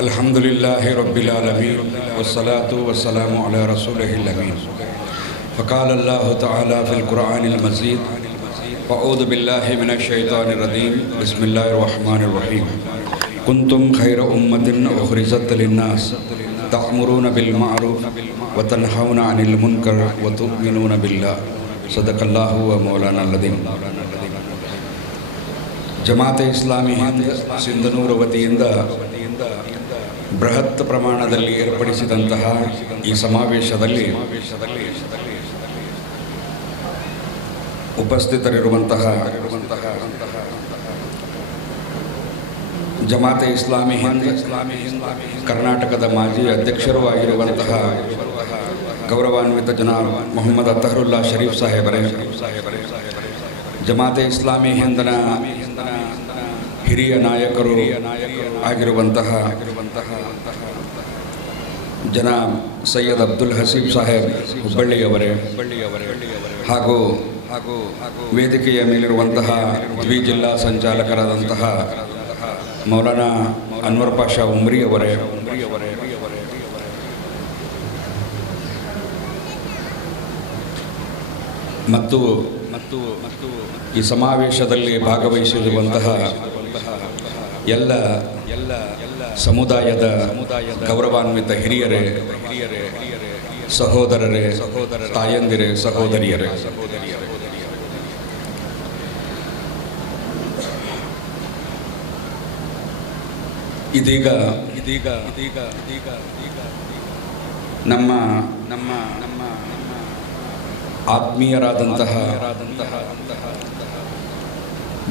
अल्हम्दुलिल्लाहि रब्बिल आलमीन वस्सलातु वस्सलामु अला रसूलिहिल अमीन फ़क़ाल अल्लाहु तआला फ़िल क़ुरआनिल मजीद अऊज़ु बिल्लाहि मिनश शैतानिर रजीम बिस्मिल्लाहिर रहमानिर रहीम कुंतुम खैर उम्मतिन उख़रिजत लिन्नास तअमुरून बिल मअरूफ़ व तन्हौना अनिल मुनकर व तु'मिनून बिल्लाह सदक़ल्लाहु व मौलाना अज़ीम। ಜಮಾತೆ ಇಸ್ಲಾಮಿ ಹಿಂದ್ ಸಿಂಧನೂರು ವತಿಯಿಂದ ಬೃಹತ್ ಪ್ರಮಾಣದಲ್ಲಿ ಏರ್ಪಡಿಸಿದಂತಹ ಈ ಸಮಾವೇಶದಲ್ಲಿ ಉಪಸ್ಥಿತರಿರುವಂತಹ ಜಮಾತೆ ಇಸ್ಲಾಮಿ ಹಿಂದ್ ಕರ್ನಾಟಕದ ಮಾಜಿ ಅಧ್ಯಕ್ಷರೂ ಆಗಿರುವಂತಹ ಗೌರವಾನ್ವಿತ ಜನಾಬ್ ಮೊಹಮ್ಮದ್ ಅತಹರುಲ್ಲಾ ಶರೀಫ್ ಸಾಹೇಬರೇ, ಜಮಾತೆ ಇಸ್ಲಾಮಿ ಹಿಂದ್ನ ಹಿರಿಯ ನಾಯಕರು ಆಗಿರುವಂತಹ ಜನಾಬ್ ಸೈಯದ್ ಅಬ್ದುಲ್ ಹಸೀಬ್ ಸಾಹೇಬ್ ಹುಬ್ಬಳ್ಳಿಯವರೇ ಹಾಗೂ ವೇದಿಕೆಯ ಮೇಲಿರುವಂತಹ ದ್ವಿಜಿಲ್ಲಾ ಸಂಚಾಲಕರಾದಂತಹ ಮೌಲಾನಾ ಅನ್ವರ್ ಪಾಷಾ ಉಮ್ರಿಯವರೇ, ಮತ್ತು ಈ ಸಮಾವೇಶದಲ್ಲಿ ಭಾಗವಹಿಸಿರುವಂತಹ ಎಲ್ಲ ಸಮುದಾಯದ ಗೌರವಾನ್ವಿತ ಹಿರಿಯರೇ, ಸಹೋದರರೇ, ತಾಯಂದಿರೇ, ಸಹೋದರಿಯರೇ, ಇದೀಗ ನಮ್ಮ ಆತ್ಮೀಯರಾದಂತಹ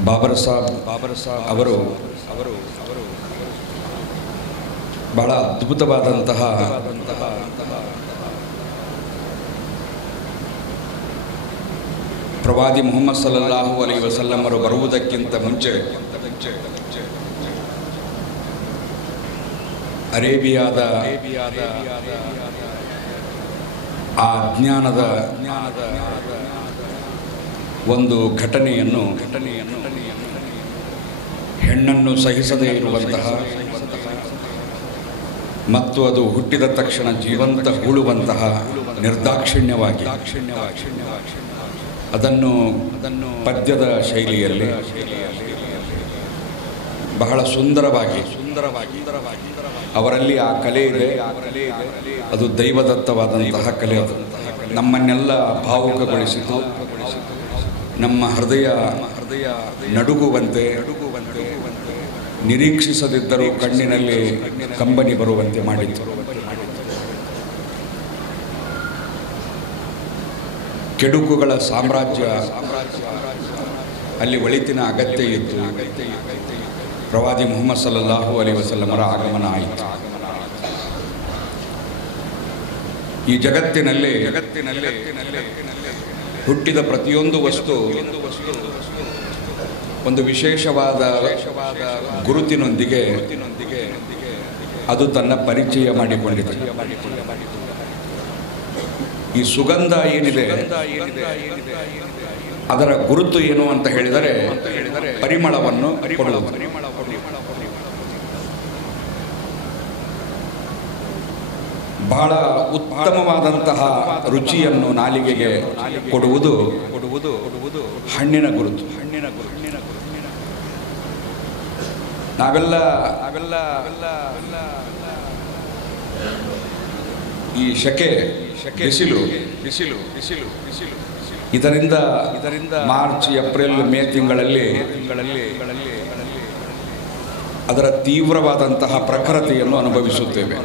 ಬಾಬರ್ ಸಾಬ್ ಅವರು ಬಹಳ ಅದ್ಭುತವಾದಂತಹ ಪ್ರವಾದಿ ಮುಹಮ್ಮದ್ ಸಲ್ಲಲ್ಲಾಹು ಅಲೈಹಿ ವಸಲ್ಲಂ ಅವರು ಬರುವುದಕ್ಕಿಂತ ಮುಂಚೆ ಅರೇಬಿಯಾದ ಆ ಅಜ್ಞಾನದ ಒಂದು ಘಟನೆಯನ್ನು ಹೆಣ್ಣನ್ನು ಸಹಿಸದೇ ಇರುವಂತಹ ಮತ್ತು ಅದು ಹುಟ್ಟಿದ ತಕ್ಷಣ ಜೀವಂತ ಹೂಳುವಂತಹ ನಿರ್ದಾಕ್ಷಿಣ್ಯವಾಗಿ ಅದನ್ನು ಪದ್ಯದ ಶೈಲಿಯಲ್ಲಿ ಬಹಳ ಸುಂದರವಾಗಿ ಅವರಲ್ಲಿ ಆ ಕಲೆ ಇದೆ. ಅದು ದೈವದತ್ತವಾದಂತಹ ಕಲೆ. ಅದು ನಮ್ಮನ್ನೆಲ್ಲ ಭಾವುಕಗೊಳಿಸಿತು, ನಮ್ಮ ಹೃದಯ ನಡುಗುವಂತೆ, ನಿರೀಕ್ಷಿಸದಿದ್ದರೂ ಕಣ್ಣಿನಲ್ಲಿ ಕಂಬನಿ ಬರುವಂತೆ ಮಾಡಿತು. ಕೆಡುಕುಗಳ ಸಾಮ್ರಾಜ್ಯ ಅಲ್ಲಿ ಒಳಿತಿನ ಅಗತ್ಯ ಇತ್ತು. ಪ್ರವಾದಿ ಮುಹಮ್ಮದ್ ಸಲ್ಲಲ್ಲಾಹು ಅಲೈಹಿ ವಸಲ್ಲಮರ ಆಗಮನ ಆಯಿತು. ಈ ಜಗತ್ತಿನಲ್ಲಿ ಹುಟ್ಟಿದ ಪ್ರತಿಯೊಂದು ವಸ್ತು ಒಂದು ವಿಶೇಷವಾದ ಗುರುತಿನೊಂದಿಗೆ ಅದು ತನ್ನ ಪರಿಚಯ ಮಾಡಿಕೊಂಡಿದೆ. ಈ ಸುಗಂಧ ಏನಿದೆ ಅದರ ಗುರುತು ಏನು ಅಂತ ಹೇಳಿದರೆ ಪರಿಮಳವನ್ನು ಕೊಡುವುದು. ಬಹಳ ಉತ್ತಮವಾದಂತಹ ರುಚಿಯನ್ನು ನಾಲಿಗೆಗೆ ಕೊಡುವುದು ಹಣ್ಣಿನ ಗುರುತು. ನಾವೆಲ್ಲ ಈ ಶಕೆ ಬಿಸಿಲು ಇದರಿಂದ ಮಾರ್ಚ್, ಏಪ್ರಿಲ್, ಮೇ ತಿಂಗಳಲ್ಲಿ ಅದರ ತೀವ್ರವಾದಂತಹ ಪ್ರಖರತೆಯನ್ನು ಅನುಭವಿಸುತ್ತೇವೆ.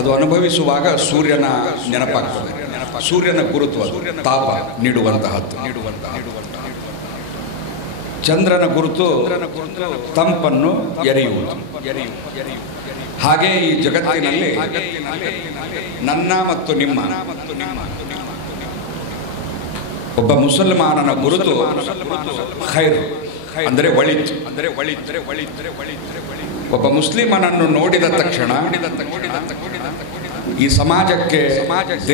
ಅದು ಅನುಭವಿಸುವಾಗ ಸೂರ್ಯನ ನೆನಪಾಗ್ತದೆ. ಸೂರ್ಯನ ಗುರುತು ಅದು ತಾಪ ನೀಡುವಂತಹದ್ದು. ಚಂದ್ರನ ಗುರುತು ತಂಪನ್ನು ಎರೆಯುವುದು. ಹಾಗೆ ಈ ಜಗತ್ತಿನಲ್ಲಿ ನನ್ನ ಮತ್ತು ನಿಮ್ಮ ಒಬ್ಬ ಮುಸಲ್ಮಾನನ ಗುರುತು ಖೈರ್ ಅಂದರೆ ಒಳಿತು. ಒಬ್ಬ ಮುಸ್ಲಿಮನನ್ನು ನೋಡಿದ ತಕ್ಷಣ ಈ ಸಮಾಜಕ್ಕೆ,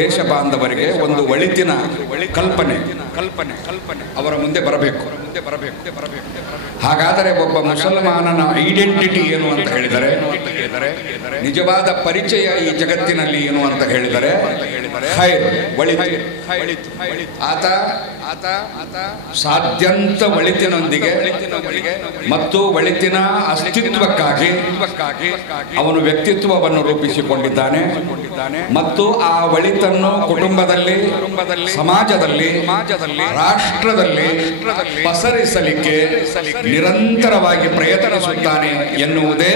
ದೇಶ ಬಾಂಧವರಿಗೆ ಒಂದು ಒಳಿತಿನ ಕಲ್ಪನೆ ಅವರ ಮುಂದೆ ಬರಬೇಕು. ಹಾಗಾದರೆ ಒಬ್ಬ ಮುಸಲ್ಮಾನನ ಐಡೆಂಟಿಟಿ ಏನು ಅಂತ ಹೇಳಿದರೆ, ನಿಜವಾದ ಪರಿಚಯ ಈ ಜಗತ್ತಿನಲ್ಲಿ ಏನು ಅಂತ ಹೇಳಿದರೆ ಖೈರ್, ಒಳಿತು. ಆತ ಸಾಧ್ಯಂತ ಒಳಿತಿನೊಂದಿಗೆ ಮತ್ತು ಒಳಿತಿನ ಅಸ್ತಿತ್ವಕ್ಕಾಗಿ ಅವನು ವ್ಯಕ್ತಿತ್ವವನ್ನು ರೂಪಿಸಿಕೊಂಡಿದ್ದಾನೆ ಮತ್ತು ಆ ಒಳಿತನ್ನು ಕುಟುಂಬದಲ್ಲಿ, ಸಮಾಜದಲ್ಲಿ, ರಾಷ್ಟ್ರದಲ್ಲಿ ಪಸರಿಸಲಿಕ್ಕೆ ನಿರಂತರವಾಗಿ ಪ್ರಯತ್ನಿಸುತ್ತಾನೆ ಎನ್ನುವುದೇ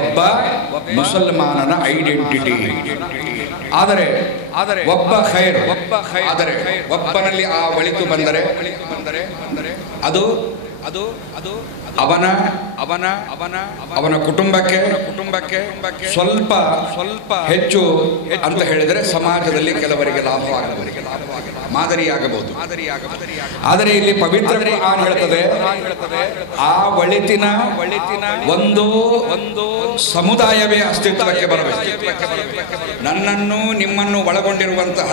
ಒಬ್ಬ ಮುಸಲ್ಮಾನನ ಐಡೆಂಟಿಟಿ. ಆದರೆ ಒಬ್ಬ ಖೈರ್, ಆದರೆ ಒಬ್ಬನಲ್ಲಿ ಆ ಒಳಿತು ಬಂದರೆ ಅದು ಅವನ ಕುಟುಂಬಕ್ಕೆ ಸ್ವಲ್ಪ ಹೆಚ್ಚು ಅಂತ ಹೇಳಿದರೆ ಸಮಾಜದಲ್ಲಿ ಕೆಲವರಿಗೆ ಲಾಭವಾಗಬಹುದು, ಮಾದರಿಯಾಗಬಹುದು. ಆದರೆ ಇಲ್ಲಿ ಪವಿತ್ರ ಕುರ್ಆನ್ ಹೇಳುತ್ತದೆ, ಆ ಒಳಿತಿನ ಒಂದು ಸಮುದಾಯವೇ ಅಸ್ತಿತ್ವಕ್ಕೆ ಬರಬೇಕು. ನನ್ನನ್ನು ನಿಮ್ಮನ್ನು ಒಳಗೊಂಡಿರುವಂತಹ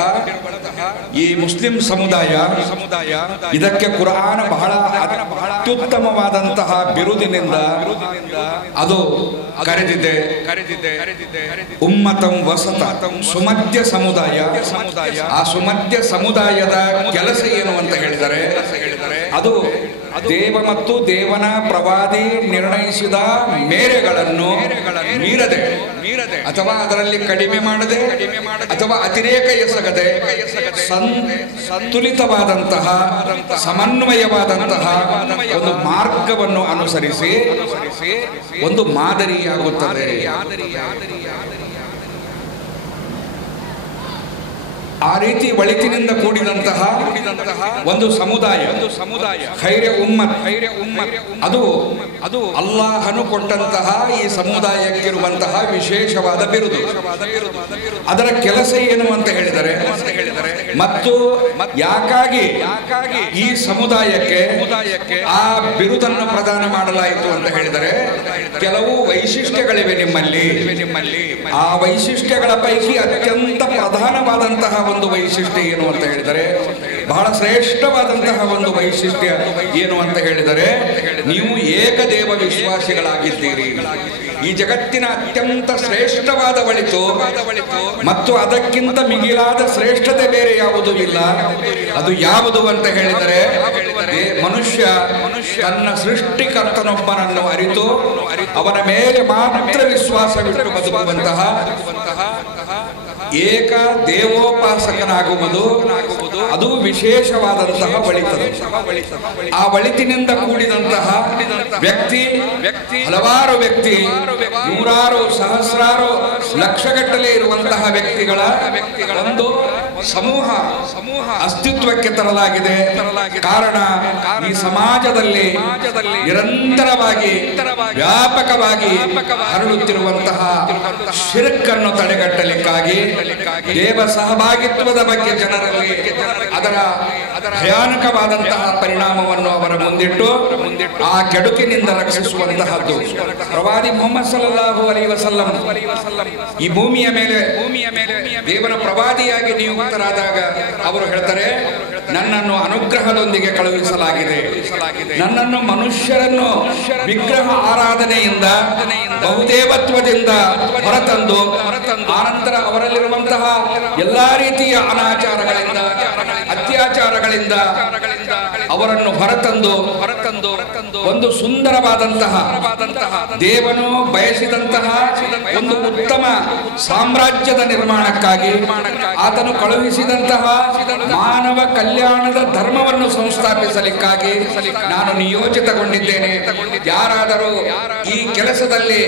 ಈ ಮುಸ್ಲಿಂ ಸಮುದಾಯ, ಇದಕ್ಕೆ ಕುರ್ಆನ್ ಬಹಳ ಅತ್ಯುತ್ತಮವಾದಂತಹ ಬಿರುದಿನಿಂದ ಅದು ಕರೆದಿದೆ. ಉಮ್ಮತಂ ವಸತ, ಸುಮಧ್ಯ ಸಮುದಾಯ. ಆ ಸುಮಧ್ಯ ಸಮುದಾಯದ ಕೆಲಸ ಏನು ಅಂತ ಹೇಳಿದರೆ ಅದು ದೇವ ಮತ್ತು ದೇವನ ಪ್ರವಾದಿ ನಿರ್ಣಯಿಸಿದ ಮೇರೆಗಳನ್ನು ಮೀರದೆ ಅಥವಾ ಅದರಲ್ಲಿ ಕಡಿಮೆ ಮಾಡದೆ ಅಥವಾ ಅತಿರೇಕ ಎಸಗದೆ ಸಂತುಲಿತವಾದಂತಹ ಸಮನ್ವಯವಾದಂತಹ ಒಂದು ಮಾರ್ಗವನ್ನು ಅನುಸರಿಸಿ ಒಂದು ಮಾದರಿಯಾಗುತ್ತದೆ. ಆ ರೀತಿ ಒಳಿತಿನಿಂದ ಕೂಡಿದಂತಹ ಒಂದು ಸಮುದಾಯ ಖೈರೆ ಉಮ್ಮತ್, ಅದು ಅಲ್ಲಾಹನು ಕೊಟ್ಟಂತಹ ಈ ಸಮುದಾಯಕ್ಕಿರುವಂತಹ ವಿಶೇಷವಾದ ಬಿರುದು. ಅದರ ಕೆಲಸ ಏನು ಅಂತ ಹೇಳಿದರೆ ಮತ್ತು ಯಾಕಾಗಿ ಈ ಸಮುದಾಯಕ್ಕೆ ಆ ಬಿರುದನ್ನು ಪ್ರದಾನ ಮಾಡಲಾಯಿತು ಅಂತ ಹೇಳಿದರೆ ಕೆಲವು ವೈಶಿಷ್ಟ್ಯಗಳಿವೆ ನಿಮ್ಮಲ್ಲಿ. ಆ ವೈಶಿಷ್ಟ್ಯಗಳ ಪೈಕಿ ಅತ್ಯಂತ ಪ್ರಧಾನವಾದಂತಹ ಒಂದು ವೈಶಿಷ್ಟ್ಯ ಏನು ಅಂತ ಹೇಳಿದರೆ, ಬಹಳ ಶ್ರೇಷ್ಠವಾದಂತಹ ಒಂದು ವೈಶಿಷ್ಟ್ಯ ಏನು ಅಂತ ಹೇಳಿದರೆ, ನೀವು ಏಕದೇವ ವಿಶ್ವಾಸಿಗಳಾಗಿದ್ದೀರಿ. ಈ ಜಗತ್ತಿನ ಅತ್ಯಂತ ಶ್ರೇಷ್ಠವಾದ ಒಳಿತು ಮತ್ತು ಅದಕ್ಕಿಂತ ಮಿಗಿಲಾದ ಶ್ರೇಷ್ಠತೆ ಬೇರೆ ಯಾವುದೂ ಇಲ್ಲ. ಅದು ಯಾವುದು ಅಂತ ಹೇಳಿದರೆ, ಮನುಷ್ಯ ತನ್ನ ಸೃಷ್ಟಿಕರ್ತನೊಬ್ಬನನ್ನು ಅರಿತು ಅವನ ಮೇಲೆ ಮಾತ್ರ ವಿಶ್ವಾಸವಿಟ್ಟು ಬದುಕುವಂತಹ ಏಕ ದೇವೋಪಾಸಕನಾಗುವುದು ಅದು ವಿಶೇಷವಾದಂತಹ ಒಳಿತದು. ಆ ಒಳಿತಿನಿಂದ ಕೂಡಿದಂತಹ ವ್ಯಕ್ತಿ, ಹಲವಾರು ವ್ಯಕ್ತಿ, ನೂರಾರು ಸಹಸ್ರಾರು ಲಕ್ಷಗಟ್ಟಲೆ ಇರುವಂತಹ ವ್ಯಕ್ತಿಗಳ ಒಂದು ಸಮೂಹ ಅಸ್ತಿತ್ವಕ್ಕೆ ತರಲಾಗಿದೆ. ಕಾರಣ ಈ ಸಮಾಜದಲ್ಲಿ ನಿರಂತರವಾಗಿ ವ್ಯಾಪಕವಾಗಿ ಹರಡುತ್ತಿರುವಂತಹ ಶಿರ್ಕನ್ನು ತಡೆಗಟ್ಟಲಿಕ್ಕಾಗಿ ದೇವ ಸಹಭಾಗಿತ್ವದ ಬಗ್ಗೆ ಜನರಲ್ಲಿ ಅದರ ಭಯಾನಕವಾದಂತಹ ಪರಿಣಾಮವನ್ನು ಅವರ ಮುಂದಿಟ್ಟು ಆ ಕೆಡುಕಿನಿಂದ ರಕ್ಷಿಸುವಂತಹದ್ದು. ಪ್ರವಾದಿ ಮುಹಮ್ಮದ್ ಸಲ್ಲಲ್ಲಾಹು ಅಲೈಹಿ ವಸಲ್ಲಂ ಈ ಭೂಮಿಯ ಮೇಲೆ ದೇವನ ಪ್ರವಾದಿಯಾಗಿ ನಿಯುಕ್ತರಾದಾಗ ಅವರು ಹೇಳ್ತಾರೆ, ನನ್ನನ್ನು ಅನುಗ್ರಹದೊಂದಿಗೆ ಕಳುಹಿಸಲಾಗಿದೆ. ನನ್ನನ್ನು ಮನುಷ್ಯರನ್ನು ವಿಗ್ರಹ ಆರಾಧನೆಯಿಂದ, ಬಹುದೇವತ್ವದಿಂದ ಹೊರತಂದು ಆನಂತರ ಅವರಲ್ಲಿರುವಂತಹ ಎಲ್ಲಾ ರೀತಿಯ ಅನಾಚಾರಗಳಿಂದ, ಅತ್ಯಾಚಾರಗಳಿಂದ ಅವರನ್ನು ಹೊರತಂದು ಒಂದು ಸುಂದರವಾದಂತಹ ದೇವನು ಬಯಸಿದಂತಹ ಒಂದು ಉತ್ತಮ ಸಾಮ್ರಾಜ್ಯದ ನಿರ್ಮಾಣಕ್ಕಾಗಿ ಆತನು ಕಳುಹಿಸಿದಂತಹ ಮಾನವ ಕಲ್ಯಾಣದ ಧರ್ಮವನ್ನು ಸಂಸ್ಥಾಪಿಸಲಿಕ್ಕಾಗಿ ನಾನು ನಿಯೋಜಿತಗೊಂಡಿದ್ದೇನೆ. ಯಾರಾದರೂ ಈ ಕೆಲಸದಲ್ಲಿ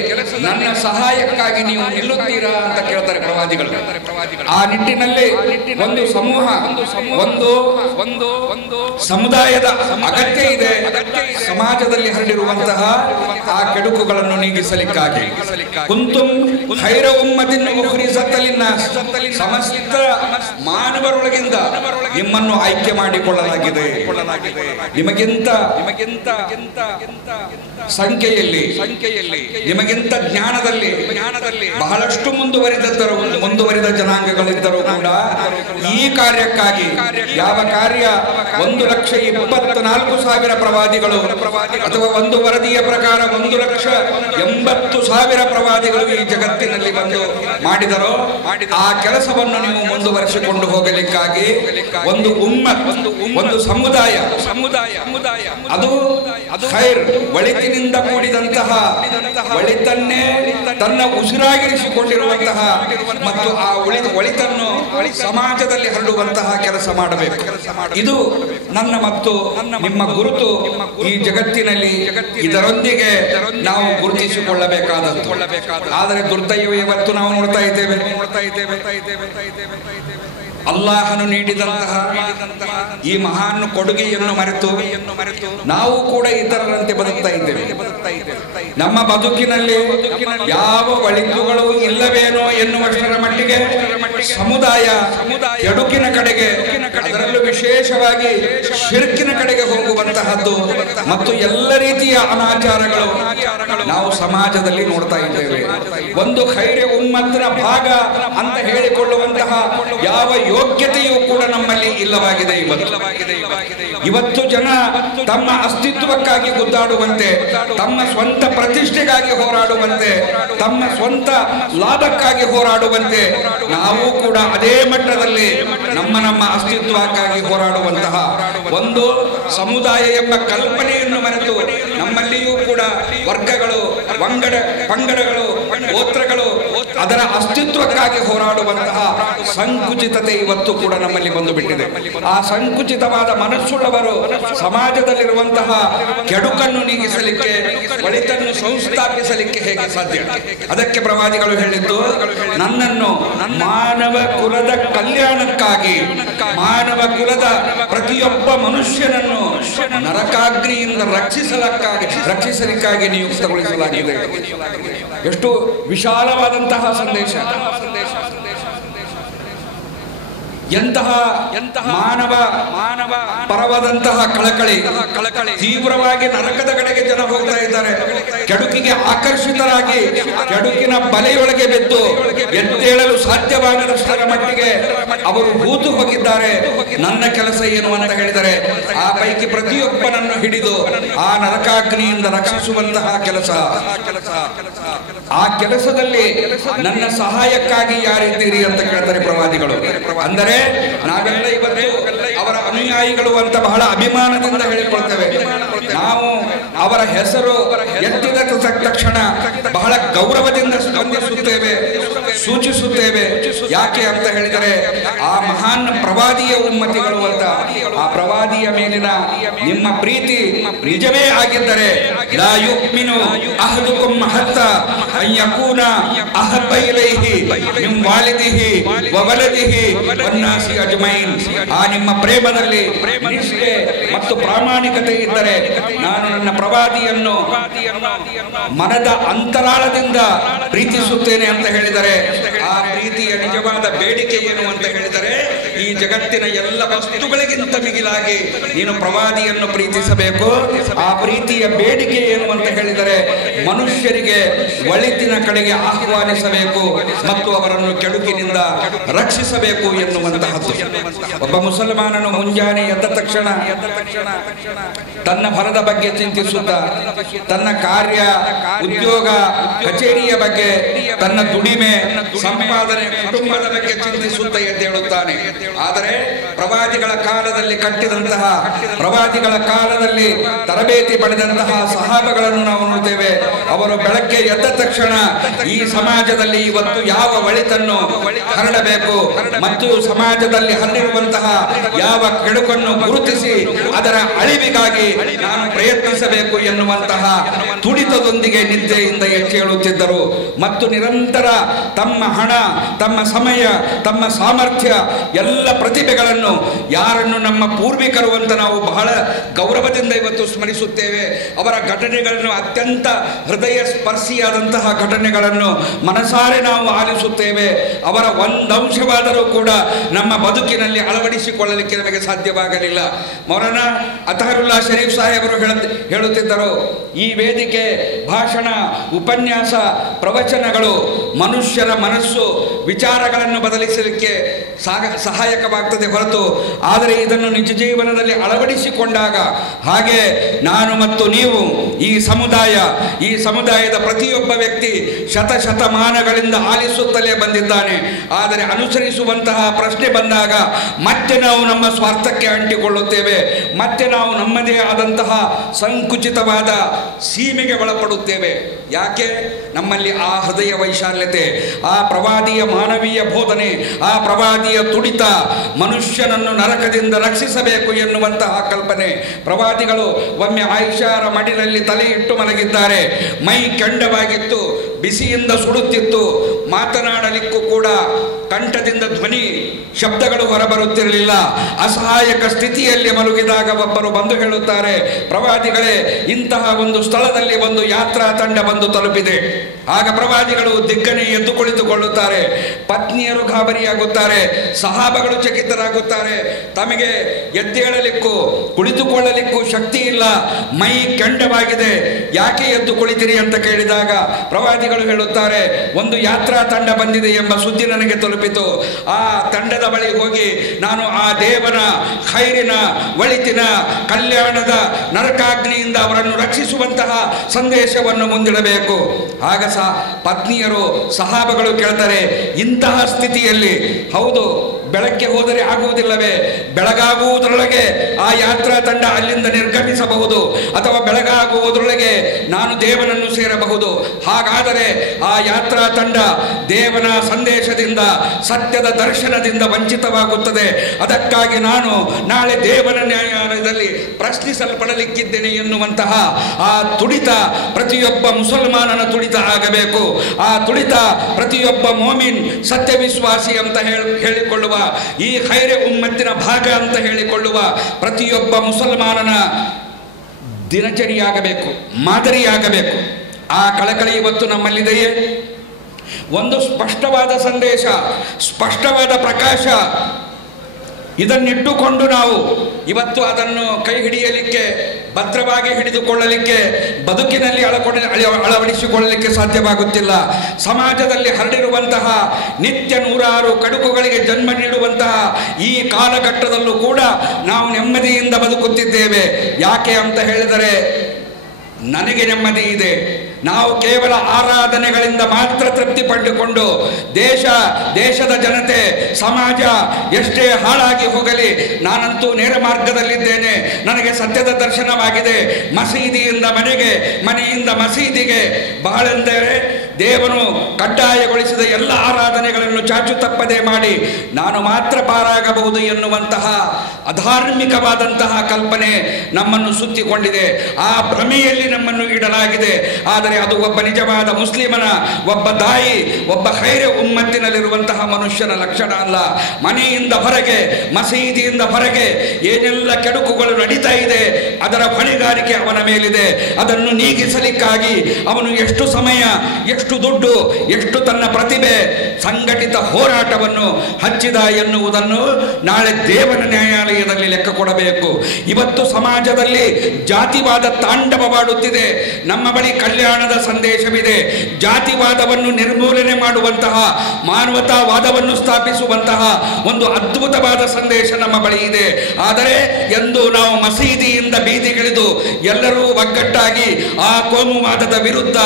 ನನ್ನ ಸಹಾಯಕ್ಕಾಗಿ ನೀವು ನಿಲ್ಲುತ್ತೀರಾ ಅಂತ ಕೇಳ್ತಾರೆ ಪ್ರವಾದಿಗಳು. ಆ ನಿಟ್ಟಿನಲ್ಲಿ ಒಂದು ಸಮೂಹ, ಒಂದು ಸಮುದಾಯದ ಅಗತ್ಯ ಇದೆ. ಸಮಾಜದಲ್ಲಿ ಹರಡಿರುವಂತಹ ಆ ಕೆಡುಕುಗಳನ್ನು ನೀಗಿಸಲಿಕ್ಕಾಗಿ ಕುಂತುಂ ಖೈರ ಉಮ್ಮತಿನ್ ಉಖ್ರಿಜತ್ ಲಿನ್ನಾಸ್, ಸಮಸ್ತ ಮಾನವರೊಳಗಿಂದ ನಿಮ್ಮನ್ನು ಆಯ್ಕೆ ಮಾಡಿಕೊಳ್ಳಲಾಗಿದೆ. ನಿಮಗಿಂತ ಸಂಖ್ಯೆಯಲ್ಲಿ, ನಿಮಗಿಂತ ಜ್ಞಾನದಲ್ಲಿ ಬಹಳಷ್ಟು ಮುಂದುವರಿದ ಜನಾಂಗಗಳಿದ್ದರೂ ಕೂಡ ಈ ಕಾರ್ಯಕ್ಕಾಗಿ ಯಾವ ಕಾರ್ಯ 1,20,000 1,74,000 ಪ್ರವಾದಿಗಳು ಅಥವಾ ಒಂದು ವರದಿಯ ಪ್ರಕಾರ 1,80,000 ಪ್ರವಾದಿಗಳು ಈ ಜಗತ್ತಿನಲ್ಲಿ ಬಂದು ಮಾಡಿದರೋ ಆ ಕೆಲಸವನ್ನು ನೀವು ಮುಂದುವರಿಸಿಕೊಂಡು ಹೋಗಲಿಕ್ಕಾಗಿ ಒಂದು ಉಮ್ಮತ್, ಒಂದು ಸಮುದಾಯ ಅದು ಖೈರ್, ಒಳಿತಿನಿಂದ ಕೂಡಿದಂತಹ, ಒಳಿತನ್ನೇ ತನ್ನ ಉಸಿರಾಗಿರಿಸಿಕೊಂಡಿರುವಂತಹ ಮತ್ತು ಆ ಒಳಿತನ್ನು ಸಮಾಜದಲ್ಲಿ ಹರಡುವಂತಹ ಕೆಲಸ ಮಾಡಬೇಕು. ಇದು ನನ್ನ ಮತ್ತು ನಿಮ್ಮ ಗುರುತು ಈ ಜಗತ್ತಿನಲ್ಲಿ. ಇದರೊಂದಿಗೆ ನಾವು ಗುರುತಿಸಿಕೊಳ್ಳಬೇಕಾದದ್ದು. ಆದರೆ ದುರ್ದೈವ ಇವತ್ತು ನಾವು ನೋಡ್ತಾ ಇದ್ದೇವೆ, ಅಲ್ಲಾಹನು ನೀಡಿದಂತಹ ಈ ಮಹಾನ್ ಕೊಡುಗೆಯನ್ನು ಮರೆತು ನಾವು ಕೂಡ ಇತರರಂತೆ ಬದುಕ್ತಾ ಇದ್ದೇವೆ. ನಮ್ಮ ಬದುಕಿನಲ್ಲಿ ಯಾವ ಒಳಿತುಗಳು ಇಲ್ಲವೇನೋ ಎನ್ನುವಷ್ಟರ ಮಟ್ಟಿಗೆ ಸಮುದಾಯ ಎಡುಕಿನ ಕಡೆಗೆ, ಅದರಲ್ಲೂ ವಿಶೇಷವಾಗಿ ಶಿರ್ಕಿನ ಕಡೆಗೆ ಹೋಗುವಂತಹದ್ದು ಮತ್ತು ಎಲ್ಲ ರೀತಿಯ ಅನಾಚಾರಗಳು ನಾವು ಸಮಾಜದಲ್ಲಿ ನೋಡ್ತಾ ಇದ್ದೇವೆ. ಒಂದು ಖೈರೆ ಉಮ್ಮತ್ತಿನ ಭಾಗ ಅಂತ ಹೇಳಿಕೊಳ್ಳುವಂತಹ ಯಾವ ಯೋಗ್ಯತೆಯೂ ಕೂಡ ನಮ್ಮಲ್ಲಿ ಇಲ್ಲವಾಗಿದೆ. ಇವತ್ತು ಜನ ತಮ್ಮ ಅಸ್ತಿತ್ವಕ್ಕಾಗಿ ಗುದ್ದಾಡುವಂತೆ, ತಮ್ಮ ಸ್ವಂತ ಪ್ರತಿಷ್ಠೆಗಾಗಿ ಹೋರಾಡುವಂತೆ, ತಮ್ಮ ಸ್ವಂತ ಲಾಭಕ್ಕಾಗಿ ಹೋರಾಡುವಂತೆ, ನಾವು ಕೂಡ ಅದೇ ಮಟ್ಟದಲ್ಲಿ ನಮ್ಮ ಅಸ್ತಿತ್ವಕ್ಕಾಗಿ ಹೋರಾಡುವಂತಹ ಒಂದು ಸಮುದಾಯ ಎಂಬ ಕಲ್ಪನೆಯನ್ನು ಮರೆತು ನಮ್ಮಲ್ಲಿಯೂ ಕೂಡ ವರ್ಗಗಳು, ಪಂಗಡಗಳು, ಗೋತ್ರಗಳು, ಅದರ ಅಸ್ತಿತ್ವಕ್ಕಾಗಿ ಹೋರಾಡುವಂತಹ ಸಂಕುಚಿತತೆ ಇವತ್ತು ಕೂಡ ನಮ್ಮಲ್ಲಿ ಬಂದು ಬಿಟ್ಟಿದೆ. ಆ ಸಂಕುಚಿತವಾದ ಮನಸ್ಸುಳ್ಳವರು ಸಮಾಜದಲ್ಲಿರುವಂತಹ ಕೆಡುಕನ್ನು ನೀಗಿಸಲಿಕ್ಕೆ, ಒಳಿತನ್ನು ಸಂಸ್ಥಾಪಿಸಲಿಕ್ಕೆ ಹೇಗೆ ಸಾಧ್ಯ? ಅದಕ್ಕೆ ಪ್ರವಾದಿಗಳು ಹೇಳಿದ್ದು, ನನ್ನನ್ನು ಮಾನವ ಕುಲದ ಕಲ್ಯಾಣಕ್ಕಾಗಿ, ಮಾನವ ಕುಲದ ಪ್ರತಿಯೊಬ್ಬ ಮನುಷ್ಯನನ್ನು ನರಕಾಗ್ನಿಯಿಂದ ರಕ್ಷಿಸಲಿಕ್ಕಾಗಿ ನಿಯುಕ್ತಗೊಳಿಸಲಾಗಿದೆ. ಎಷ್ಟು ವಿಶಾಲವಾದಂತಹ ಸಂದೇಶ! ಎಂತಹ ಮಾನವ ಪರವಾದಂತಹ ಕಳಕಳಿ! ತೀವ್ರವಾಗಿ ನರಕದ ಕಡೆಗೆ ಜನ ಹೋಗ್ತಾ ಇದ್ದಾರೆ. ಕೆಡುಕಿಗೆ ಆಕರ್ಷಿತರಾಗಿ ಕೆಡುಕಿನ ಬಲೆಯೊಳಗೆ ಬಿದ್ದು ಎದ್ದೇಳಲು ಸಾಧ್ಯವಾಗದಷ್ಟರ ಮಟ್ಟಿಗೆ ಅವರು ಹೂತು ಹೋಗಿದ್ದಾರೆ. ನನ್ನ ಕೆಲಸ ಏನು ಅಂತ ಹೇಳಿದರೆ, ಆ ಪೈಕಿ ಪ್ರತಿಯೊಬ್ಬನನ್ನು ಹಿಡಿದು ಆ ನರಕಾಗ್ನಿಯಿಂದ ರಕ್ಷಿಸುವಂತಹ ಕೆಲಸ. ಆ ಕೆಲಸದಲ್ಲಿ ನನ್ನ ಸಹಾಯಕ್ಕಾಗಿ ಯಾರಿದ್ದೀರಿ ಅಂತ ಕೇಳ್ತಾರೆ ಪ್ರವಾದಿಗಳು. ಅಂದರೆ ನಾವೆಲ್ಲ ಇವತ್ತು ಅವರ ಅನುಯಾಯಿಗಳು ಅಂತ ಬಹಳ ಅಭಿಮಾನದಿಂದ ಹೇಳಿಕೊಳ್ತೇವೆ. ನಾವು ಅವರ ಹೆಸರು ಎತ್ತಿದ ತಕ್ಷಣ ಬಹಳ ಗೌರವದಿಂದ ಸ್ಪಂದಿಸುತ್ತೇವೆ, ಸೂಚಿಸುತ್ತೇವೆ. ಯಾಕೆ ಅಂತ ಹೇಳಿದರೆ, ಆ ಮಹಾನ್ ಪ್ರವಾದಿಯ ಉಮ್ಮತಿಗಳು ಅಂತ. ಆ ಪ್ರವಾದಿಯ ಮೇಲಿನ ನಿಮ್ಮ ಪ್ರೀತಿ ನಿಜವೇ ಆಗಿದ್ದರೆ, ಲಾ ಯುಮಿನು ಅಹದುಕುಂ ಹತ್ತಾ ಅನ್ ಯಕೂನ ಅಹಬ್ಬ ಇಲೈಹಿ ಮಿನ್ ವಾಲಿದಿಹಿ ವ ವಲದಿಹಿ ವನ್ನಾಸಿ ಅಜ್ಮೈನ್. ಆ ನಿಮ್ಮ ಪ್ರೇಮದಲ್ಲಿ ನಿಷ್ಠೆ ಮತ್ತು ಪ್ರಾಮಾಣಿಕತೆ ಇದ್ದರೆ, ನಾನು ನನ್ನ ಪ್ರವಾದಿಯನ್ನು ಮನದ ಅಂತರಾಳದಿಂದ ಪ್ರೀತಿಸುತ್ತೇನೆ ಅಂತ ಹೇಳಿದರೆ, ಆ ಪ್ರೀತಿಯ ನಿಜವಾದ ಬೇಡಿಕೆ ಏನು ಅಂತ ಹೇಳಿದರೆ, ಈ ಜಗತ್ತಿನ ಎಲ್ಲ ವಸ್ತುಗಳಿಗಿಂತ ಮಿಗಿಲಾಗಿ ನೀನು ಪ್ರವಾದಿಯನ್ನು ಪ್ರೀತಿಸಬೇಕು. ಆ ಪ್ರೀತಿಯ ಬೇಡಿಕೆ ಏನು ಅಂತ ಹೇಳಿದರೆ, ಮನುಷ್ಯರಿಗೆ ಒಳಿತಿನ ಕಡೆಗೆ ಆಹ್ವಾನಿಸಬೇಕು ಮತ್ತು ಅವರನ್ನು ಕೆಡುಕಿನಿಂದ ರಕ್ಷಿಸಬೇಕು ಎನ್ನುವಂತಹದ್ದು. ಒಬ್ಬ ಮುಸಲ್ಮಾನನು ಮುಂಜಾನೆ ಎದ್ದ ತಕ್ಷಣ ತನ್ನ ಫಲದ ಬಗ್ಗೆ ಚಿಂತಿಸುತ್ತಾ, ತನ್ನ ಕಾರ್ಯ, ಉದ್ಯೋಗ, ಕಚೇರಿಯ ಬಗ್ಗೆ, ತನ್ನ ದುಡಿಮೆ, ಸಂಪಾದನೆ, ಕುಟುಂಬದ ಬಗ್ಗೆ ಚಿಂತಿಸುತ್ತಾ ಎದ್ದೇಳುತ್ತಾನೆ. ಆದರೆ ಪ್ರವಾದಿಗಳ ಕಾಲದಲ್ಲಿ ಕಟ್ಟಿದಂತಹ, ಪ್ರವಾದಿಗಳ ಕಾಲದಲ್ಲಿ ತರಬೇತಿ ಪಡೆದಂತಹ ಸಹಾಬಗಳನ್ನು ನಾವು ನೋಡ್ತೇವೆ. ಅವರು ಬೆಳಗ್ಗೆ ಎದ್ದ ತಕ್ಷಣ ಈ ಸಮಾಜದಲ್ಲಿ ಇವತ್ತು ಯಾವ ಒಳಿತನ್ನು ಹರಡಬೇಕು ಮತ್ತು ಸಮಾಜದಲ್ಲಿ ಹರಡಿರುವಂತಹ ಯಾವ ಕೆಡುಕನ್ನು ಗುರುತಿಸಿ ಅದರ ಅಳಿವಿಗಾಗಿ ನಾನು ಪ್ರಯತ್ನಿಸಬೇಕು ಎನ್ನುವಂತಹ ತುಡಿತದೊಂದಿಗೆ ನಿದ್ದೆಯಿಂದ ಎಚ್ಚೇಳುತ್ತಿದ್ದರು. ಮತ್ತು ನಿರಂತರ ತಮ್ಮ ಹಣ, ತಮ್ಮ ಸಮಯ, ತಮ್ಮ ಸಾಮರ್ಥ್ಯ, ಎಲ್ಲ ಪ್ರತಿಭೆಗಳನ್ನು, ಯಾರನ್ನು ನಮ್ಮ ಪೂರ್ವಿಕರು ಅಂತ ನಾವು ಬಹಳ ಗೌರವದಿಂದ ಇವತ್ತು ಸ್ಮರಿಸುತ್ತೇವೆ, ಅವರ ಘಟನೆಗಳನ್ನು, ಅತ್ಯಂತ ಹೃದಯ ಸ್ಪರ್ಶಿಯಾದಂತಹ ಘಟನೆಗಳನ್ನು ಮನಸಾರೆ ನಾವು ಆಲಿಸುತ್ತೇವೆ. ಅವರ ಒಂದಂಶವಾದರೂ ಕೂಡ ನಮ್ಮ ಬದುಕಿನಲ್ಲಿ ಅಳವಡಿಸಿಕೊಳ್ಳಲಿಕ್ಕೆ ನಮಗೆ ಸಾಧ್ಯವಾಗಲಿಲ್ಲ. ಮೌಲಾನಾ ಅತಹರುಲ್ಲಾ ಶರೀಫ್ ಸಾಹೇಬರು ಹೇಳುತ್ತಿದ್ದರು, ಈ ವೇದಿಕೆ, ಭಾಷಣ, ಉಪನ್ಯಾಸ, ಪ್ರವಚನಗಳು ಮನುಷ್ಯರ ಮನಸ್ಸು ವಿಚಾರಗಳನ್ನು ಬದಲಿಸಲಿಕ್ಕೆ ಸಹಾಯಕವಾಗ್ತದೆ ಹೊರತು, ಆದರೆ ಇದನ್ನು ನಿಜ ಜೀವನದಲ್ಲಿ ಅಳವಡಿಸಿಕೊಂಡಾಗ, ಹಾಗೆ ನಾನು ಮತ್ತು ನೀವು ಈ ಸಮುದಾಯದ ಪ್ರತಿಯೊಬ್ಬ ವ್ಯಕ್ತಿ ಶತಮಾನಗಳಿಂದ ಆಲಿಸುತ್ತಲೇ ಬಂದಿದ್ದಾನೆ. ಆದರೆ ಅನುಸರಿಸುವಂತಹ ಪ್ರಶ್ನೆ ಬಂದಾಗ ಮತ್ತೆ ನಾವು ನಮ್ಮ ಸ್ವಾರ್ಥಕ್ಕೆ ಅಂಟಿಕೊಳ್ಳುತ್ತೇವೆ, ಮತ್ತೆ ನಾವು ನಮ್ಮದೇ ಆದಂತಹ ಸಂಕುಚಿತವಾದ ಸೀಮೆಗೆ ಒಳಪಡುತ್ತೇವೆ. ಯಾಕೆ? ನಮ್ಮಲ್ಲಿ ಆ ಹೃದಯ ವೈಶಾಲ್ಯತೆ, ಆ ಪ್ರವಾದಿಯ ಮಾನವೀಯ ಬೋಧನೆ, ಆ ಪ್ರವಾದಿಯ ತುಡಿತ, ಮನುಷ್ಯನನ್ನು ನರಕದಿಂದ ರಕ್ಷಿಸಬೇಕು ಎನ್ನುವಂತಹ ಕಲ್ಪನೆ. ಪ್ರವಾದಿಗಳು ಒಮ್ಮೆ ಆಯಿಷಾರ ಮಡಿಲಲ್ಲಿ ತಲೆ ಇಟ್ಟು ಮಲಗಿದ್ದಾರೆ. ಮೈ ಕೆಂಡವಾಗಿತ್ತು, ಬಿಸಿಯಿಂದ ಸುಡುತ್ತಿತ್ತು, ಮಾತನಾಡಲಿಕ್ಕೂ ಕೂಡ ಕಂಠದಿಂದ ಧ್ವನಿ ಶಬ್ದಗಳು ಹೊರಬರುತ್ತಿರಲಿಲ್ಲ. ಅಸಹಾಯಕ ಸ್ಥಿತಿಯಲ್ಲಿ ಮಲಗಿದಾಗ ಒಬ್ಬರು ಬಂದು ಹೇಳುತ್ತಾರೆ, ಪ್ರವಾದಿಗಳೇ, ಇಂತಹ ಒಂದು ಸ್ಥಳದಲ್ಲಿ ಒಂದು ಯಾತ್ರಾ ತಂಡ ಬಂದು ತಲುಪಿದೆ. ಆಗ ಪ್ರವಾದಿಗಳು ದಿಗ್ಗನೆ ಎದ್ದು ಕುಳಿತುಕೊಳ್ಳುತ್ತಾರೆ. ಪತ್ನಿಯರು ಗಾಬರಿಯಾಗುತ್ತಾರೆ, ಸಹಾಬಗಳು ಚಕಿತರಾಗುತ್ತಾರೆ. ತಮಗೆ ಎದ್ದೇಳಲಿಕ್ಕೂ ಕುಳಿತುಕೊಳ್ಳಲಿಕ್ಕೂ ಶಕ್ತಿ ಇಲ್ಲ, ಮೈ ಕೆಂಡವಾಗಿದೆ, ಯಾಕೆ ಎದ್ದು ಕುಳಿತಿರಿ ಅಂತ ಕೇಳಿದಾಗ ಪ್ರವಾದಿಗಳು ಹೇಳುತ್ತಾರೆ, ಒಂದು ಯಾತ್ರಾ ತಂಡ ಬಂದಿದೆ ಎಂಬ ಸುದ್ದಿ ನನಗೆ ತಲುಪಿತು. ಆ ತಂಡದ ಬಳಿ ಹೋಗಿ ನಾನು ಆ ದೇವನ ಖೈರಿನ, ಒಳಿತಿನ, ಕಲ್ಯಾಣದ ನರಕಾಗ್ನಿಯಿಂದ ಅವರನ್ನು ರಕ್ಷಿಸುವಂತಹ ಸಂದೇಶವನ್ನು ಮುಂದಿಡಬೇಕು. ಆಗ ಪತ್ನಿಯರು, ಸಹಾಬಗಳು ಕೇಳ್ತಾರೆ, ಇಂತಹ ಸ್ಥಿತಿಯಲ್ಲಿ, ಹೌದು, ಬೆಳಗ್ಗೆ ಹೋದರೆ ಆಗುವುದಿಲ್ಲವೇ? ಬೆಳಗಾಗುವುದರೊಳಗೆ ಆ ಯಾತ್ರಾ ತಂಡ ಅಲ್ಲಿಂದ ನಿರ್ಗಮಿಸಬಹುದು, ಅಥವಾ ಬೆಳಗಾಗುವುದರೊಳಗೆ ನಾನು ದೇವನನ್ನು ಸೇರಬಹುದು. ಹಾಗಾದರೆ ಆ ಯಾತ್ರಾ ತಂಡ ದೇವನ ಸಂದೇಶದಿಂದ, ಸತ್ಯದ ದರ್ಶನದಿಂದ ವಂಚಿತವಾಗುತ್ತದೆ. ಅದಕ್ಕಾಗಿ ನಾನು ನಾಳೆ ದೇವನ ನ್ಯಾಯಾಲಯದಲ್ಲಿ ಪ್ರಶ್ನಿಸಲ್ಪಡಲಿಕ್ಕಿದ್ದೇನೆ ಎನ್ನುವಂತಹ ಆ ತುಡಿತ ಪ್ರತಿಯೊಬ್ಬ ಮುಸಲ್ಮಾನನ ತುಡಿತ ಆಗಬೇಕು. ಆ ತುಡಿತ ಪ್ರತಿಯೊಬ್ಬ ಮೋಮಿನ್, ಸತ್ಯವಿಶ್ವಾಸಿ ಅಂತ ಹೇಳಿಕೊಳ್ಳುವ, ಈ ಖೈರೆ ಉಮ್ಮತ್ತಿನ ಭಾಗ ಅಂತ ಹೇಳಿಕೊಳ್ಳುವ ಪ್ರತಿಯೊಬ್ಬ ಮುಸಲ್ಮಾನನ ದಿನಚರಿಯಾಗಬೇಕು, ಮಾದರಿಯಾಗಬೇಕು. ಆ ಕಳಕಳಿ ಇವತ್ತು ನಮ್ಮಲ್ಲಿದೆಯೇ? ಒಂದು ಸ್ಪಷ್ಟವಾದ ಸಂದೇಶ, ಸ್ಪಷ್ಟವಾದ ಪ್ರಕಾಶ, ಇದನ್ನಿಟ್ಟುಕೊಂಡು ನಾವು ಇವತ್ತು ಅದನ್ನು ಕೈ ಹಿಡಿಯಲಿಕ್ಕೆ, ಭದ್ರವಾಗಿ ಹಿಡಿದುಕೊಳ್ಳಲಿಕ್ಕೆ, ಬದುಕಿನಲ್ಲಿ ಅಳವಡಿಸಿಕೊಳ್ಳಲಿಕ್ಕೆ ಸಾಧ್ಯವಾಗುತ್ತಿಲ್ಲ. ಸಮಾಜದಲ್ಲಿ ಹರಡಿರುವಂತಹ ನಿತ್ಯ ನೂರಾರು ಕಡುಕುಗಳಿಗೆ ಜನ್ಮ ನೀಡುವಂತಹ ಈ ಕಾಲಘಟ್ಟದಲ್ಲೂ ಕೂಡ ನಾವು ನೆಮ್ಮದಿಯಿಂದ ಬದುಕುತ್ತಿದ್ದೇವೆ. ಯಾಕೆ ಅಂತ ಹೇಳಿದರೆ, ನನಗೆ ನೆಮ್ಮದಿ ಇದೆ. ನಾವು ಕೇವಲ ಆರಾಧನೆಗಳಿಂದ ಮಾತ್ರ ತೃಪ್ತಿ ಪಡೆದುಕೊಂಡು ದೇಶದ ಜನತೆ, ಸಮಾಜ ಎಷ್ಟೇ ಹಾಳಾಗಿ ಹೋಗಲಿ, ನಾನಂತೂ ನೇರ ಮಾರ್ಗದಲ್ಲಿದ್ದೇನೆ, ನನಗೆ ಸತ್ಯದ ದರ್ಶನವಾಗಿದೆ, ಮಸೀದಿಯಿಂದ ಮನೆಗೆ, ಮನೆಯಿಂದ ಮಸೀದಿಗೆ, ಬಹಳೆಂದರೆ ದೇವನು ಕಡ್ಡಾಯಗೊಳಿಸಿದ ಎಲ್ಲ ಆರಾಧನೆಗಳನ್ನು ಚಾಚು ತಪ್ಪದೆ ಮಾಡಿ ನಾನು ಮಾತ್ರ ಪಾರಾಗಬಹುದು ಎನ್ನುವಂತಹ ಅಧಾರ್ಮಿಕವಾದಂತಹ ಕಲ್ಪನೆ ನಮ್ಮನ್ನು ಸುತ್ತಿಕೊಂಡಿದೆ. ಆ ಭ್ರಮೆಯಲ್ಲಿ ನಮ್ಮನ್ನು ಇಡಲಾಗಿದೆ. ಆದರೆ ಅದು ಒಬ್ಬ ನಿಜವಾದ ಮುಸ್ಲಿಮನ, ಒಬ್ಬ ದಾಯಿ, ಒಬ್ಬ ಖೈರೆ ಉಮ್ಮತ್ತಿನಲ್ಲಿರುವಂತಹ ಮನುಷ್ಯನ ಲಕ್ಷಣ ಅಲ್ಲ. ಮನೆಯಿಂದ ಹೊರಗೆ, ಮಸೀದಿಯಿಂದ ಹೊರಗೆ ಏನೆಲ್ಲ ಕೆಡುಕುಗಳು ನಡೀತಾ ಇದೆ, ಅದರ ಹೊಣೆಗಾರಿಕೆ ಅವನ ಮೇಲಿದೆ. ಅದನ್ನು ನೀಗಿಸಲಿಕ್ಕಾಗಿ ಅವನು ಎಷ್ಟು ಸಮಯ, ಎಷ್ಟು ದುಡ್ಡು, ಎಷ್ಟು ತನ್ನ ಪ್ರತಿಭೆ, ಸಂಘಟಿತ ಹೋರಾಟವನ್ನು ಹಚ್ಚಿದ ಎನ್ನುವುದನ್ನು ನಾಳೆ ದೇವನ ನ್ಯಾಯಾಲಯದಲ್ಲಿ ಲೆಕ್ಕ ಕೊಡಬೇಕು. ಇವತ್ತು ಸಮಾಜದಲ್ಲಿ ಜಾತಿವಾದ ತಾಂಡವವಾಡುತ್ತಿದೆ. ನಮ್ಮ ಬಳಿ ಕಲ್ಯಾಣದ ಸಂದೇಶವಿದೆ. ಜಾತಿವಾದವನ್ನು ನಿರ್ಮೂಲನೆ ಮಾಡುವಂತಹ, ಮಾನವತಾವಾದವನ್ನು ಸ್ಥಾಪಿಸುವಂತಹ ಒಂದು ಅದ್ಭುತವಾದ ಸಂದೇಶ ನಮ್ಮ ಬಳಿ ಇದೆ. ಆದರೆ ಎಂದು ನಾವು ಮಸೀದಿಯಿಂದ ಬೀದಿಗಿಳಿದು ಎಲ್ಲರೂ ಒಗ್ಗಟ್ಟಾಗಿ ಆ ಕೋಮುವಾದದ ವಿರುದ್ಧ